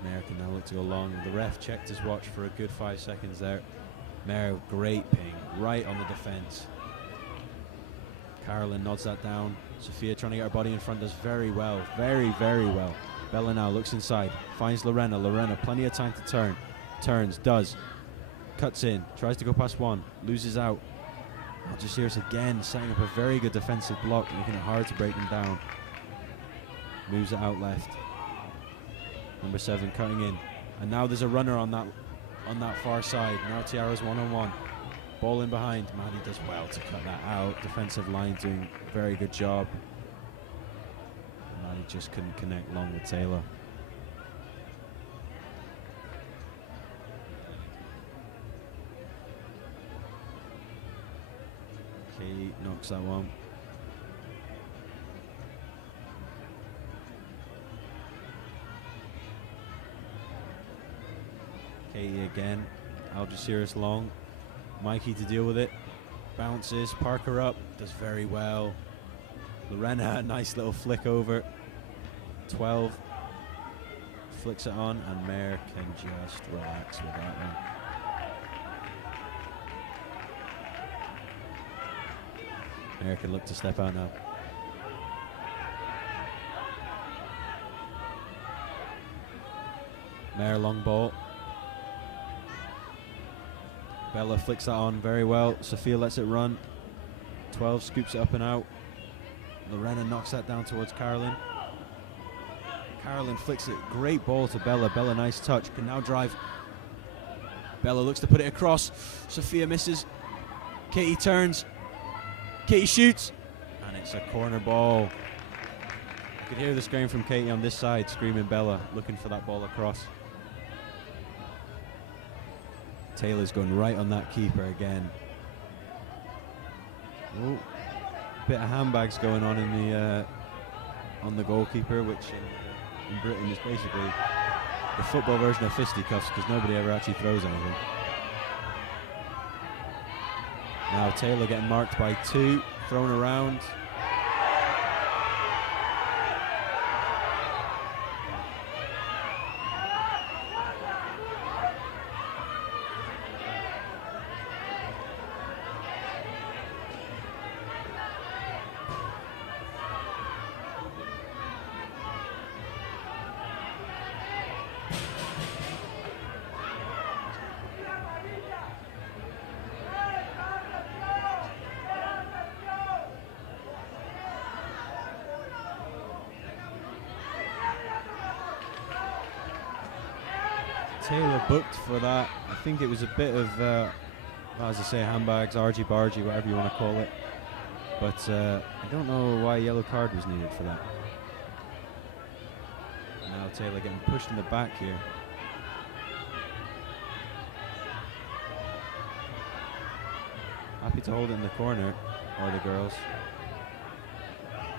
Mayer can now look to go long. The ref checked his watch for a good 5 seconds there. Mayer, great ping, right on the defense. Carolyn nods that down. Sophia trying to get her body in front, does very well, very, very well. Bella now looks inside, finds Lorena. Lorena, plenty of time to turn. Turns, does. Cuts in, tries to go past one, loses out. Algeciras again setting up a very good defensive block, making it hard to break them down. Moves it out left. Number 7 cutting in, and now there's a runner on that far side. Now Tiara's one-on-one. Ball in behind. Maddie does well to cut that out. Defensive line doing a very good job. Maddie just couldn't connect long with Taylor. Katie knocks that one. Katie again. Algeciras long. Mikey to deal with it. Bounces. Parker up. Does very well. Lorena, a nice little flick over. 12. Flicks it on, and Mayer can just relax with that one. Mayer can look to step out now. Mayer long ball. Bella flicks that on very well. Sophia lets it run. 12 scoops it up and out. Lorena knocks that down towards Carolyn. Carolyn flicks it. Great ball to Bella. Bella, nice touch. Can now drive. Bella looks to put it across. Sophia misses. Katie turns. Katie shoots. And it's a corner ball. You could hear the scream from Katie on this side, screaming Bella, looking for that ball across. Taylor's going right on that keeper again. Ooh, bit of handbags going on in the goalkeeper, which in Britain is basically the football version of fisticuffs because nobody ever actually throws anything. Now Taylor getting marked by 2, thrown around. Taylor booked for that. I think it was a bit of, as I say, handbags, argy-bargy, whatever you want to call it. But I don't know why a yellow card was needed for that. Now Taylor getting pushed in the back here. Happy to hold it in the corner, or the girls.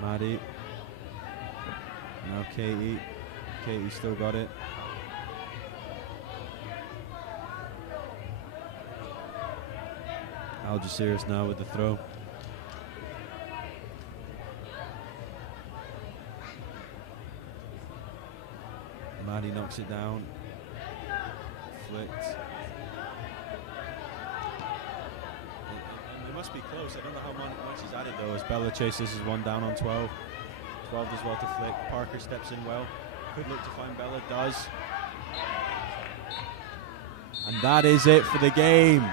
Maddie. Now Katie. Katie still got it. Algeciras now with the throw. Maddie knocks it down. Flicked. must be close. I don't know how much he's added though, as Bella chases his one down on 12. 12 does well to flick. Parker steps in well. Could look to find Bella, does. And that is it for the game.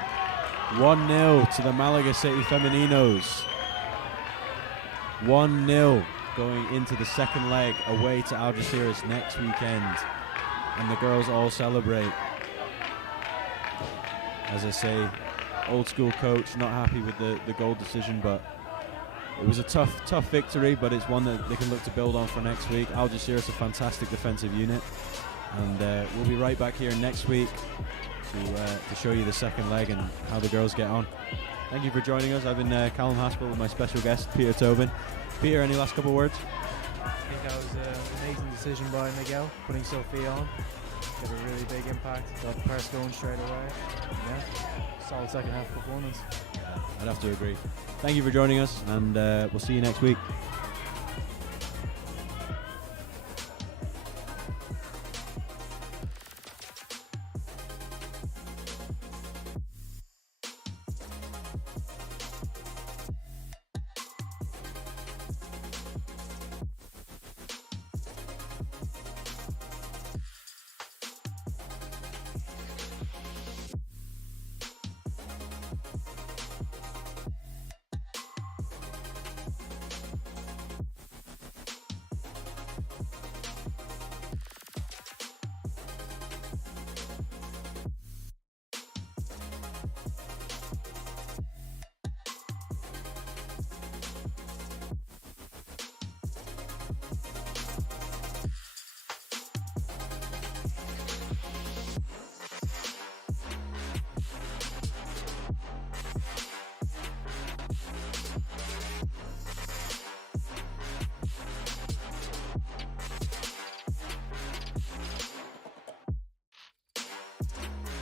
1-0 to the Malaga City Femeninos. 1-0 going into the second leg away to Algeciras next weekend. And the girls all celebrate. As I say, old school coach, not happy with the goal decision, but it was a tough victory, but it's one that they can look to build on for next week. Algeciras, a fantastic defensive unit. And we'll be right back here next week to show you the second leg and how the girls get on. Thank you for joining us. I've been Callum Haspel with my special guest, Peter Tobin. Peter, any last couple of words? I think that was an amazing decision by Miguel, putting Sophie on. Got a really big impact, got the press going straight away. Yeah, solid second half performance. I'd have to agree. Thank you for joining us, and we'll see you next week.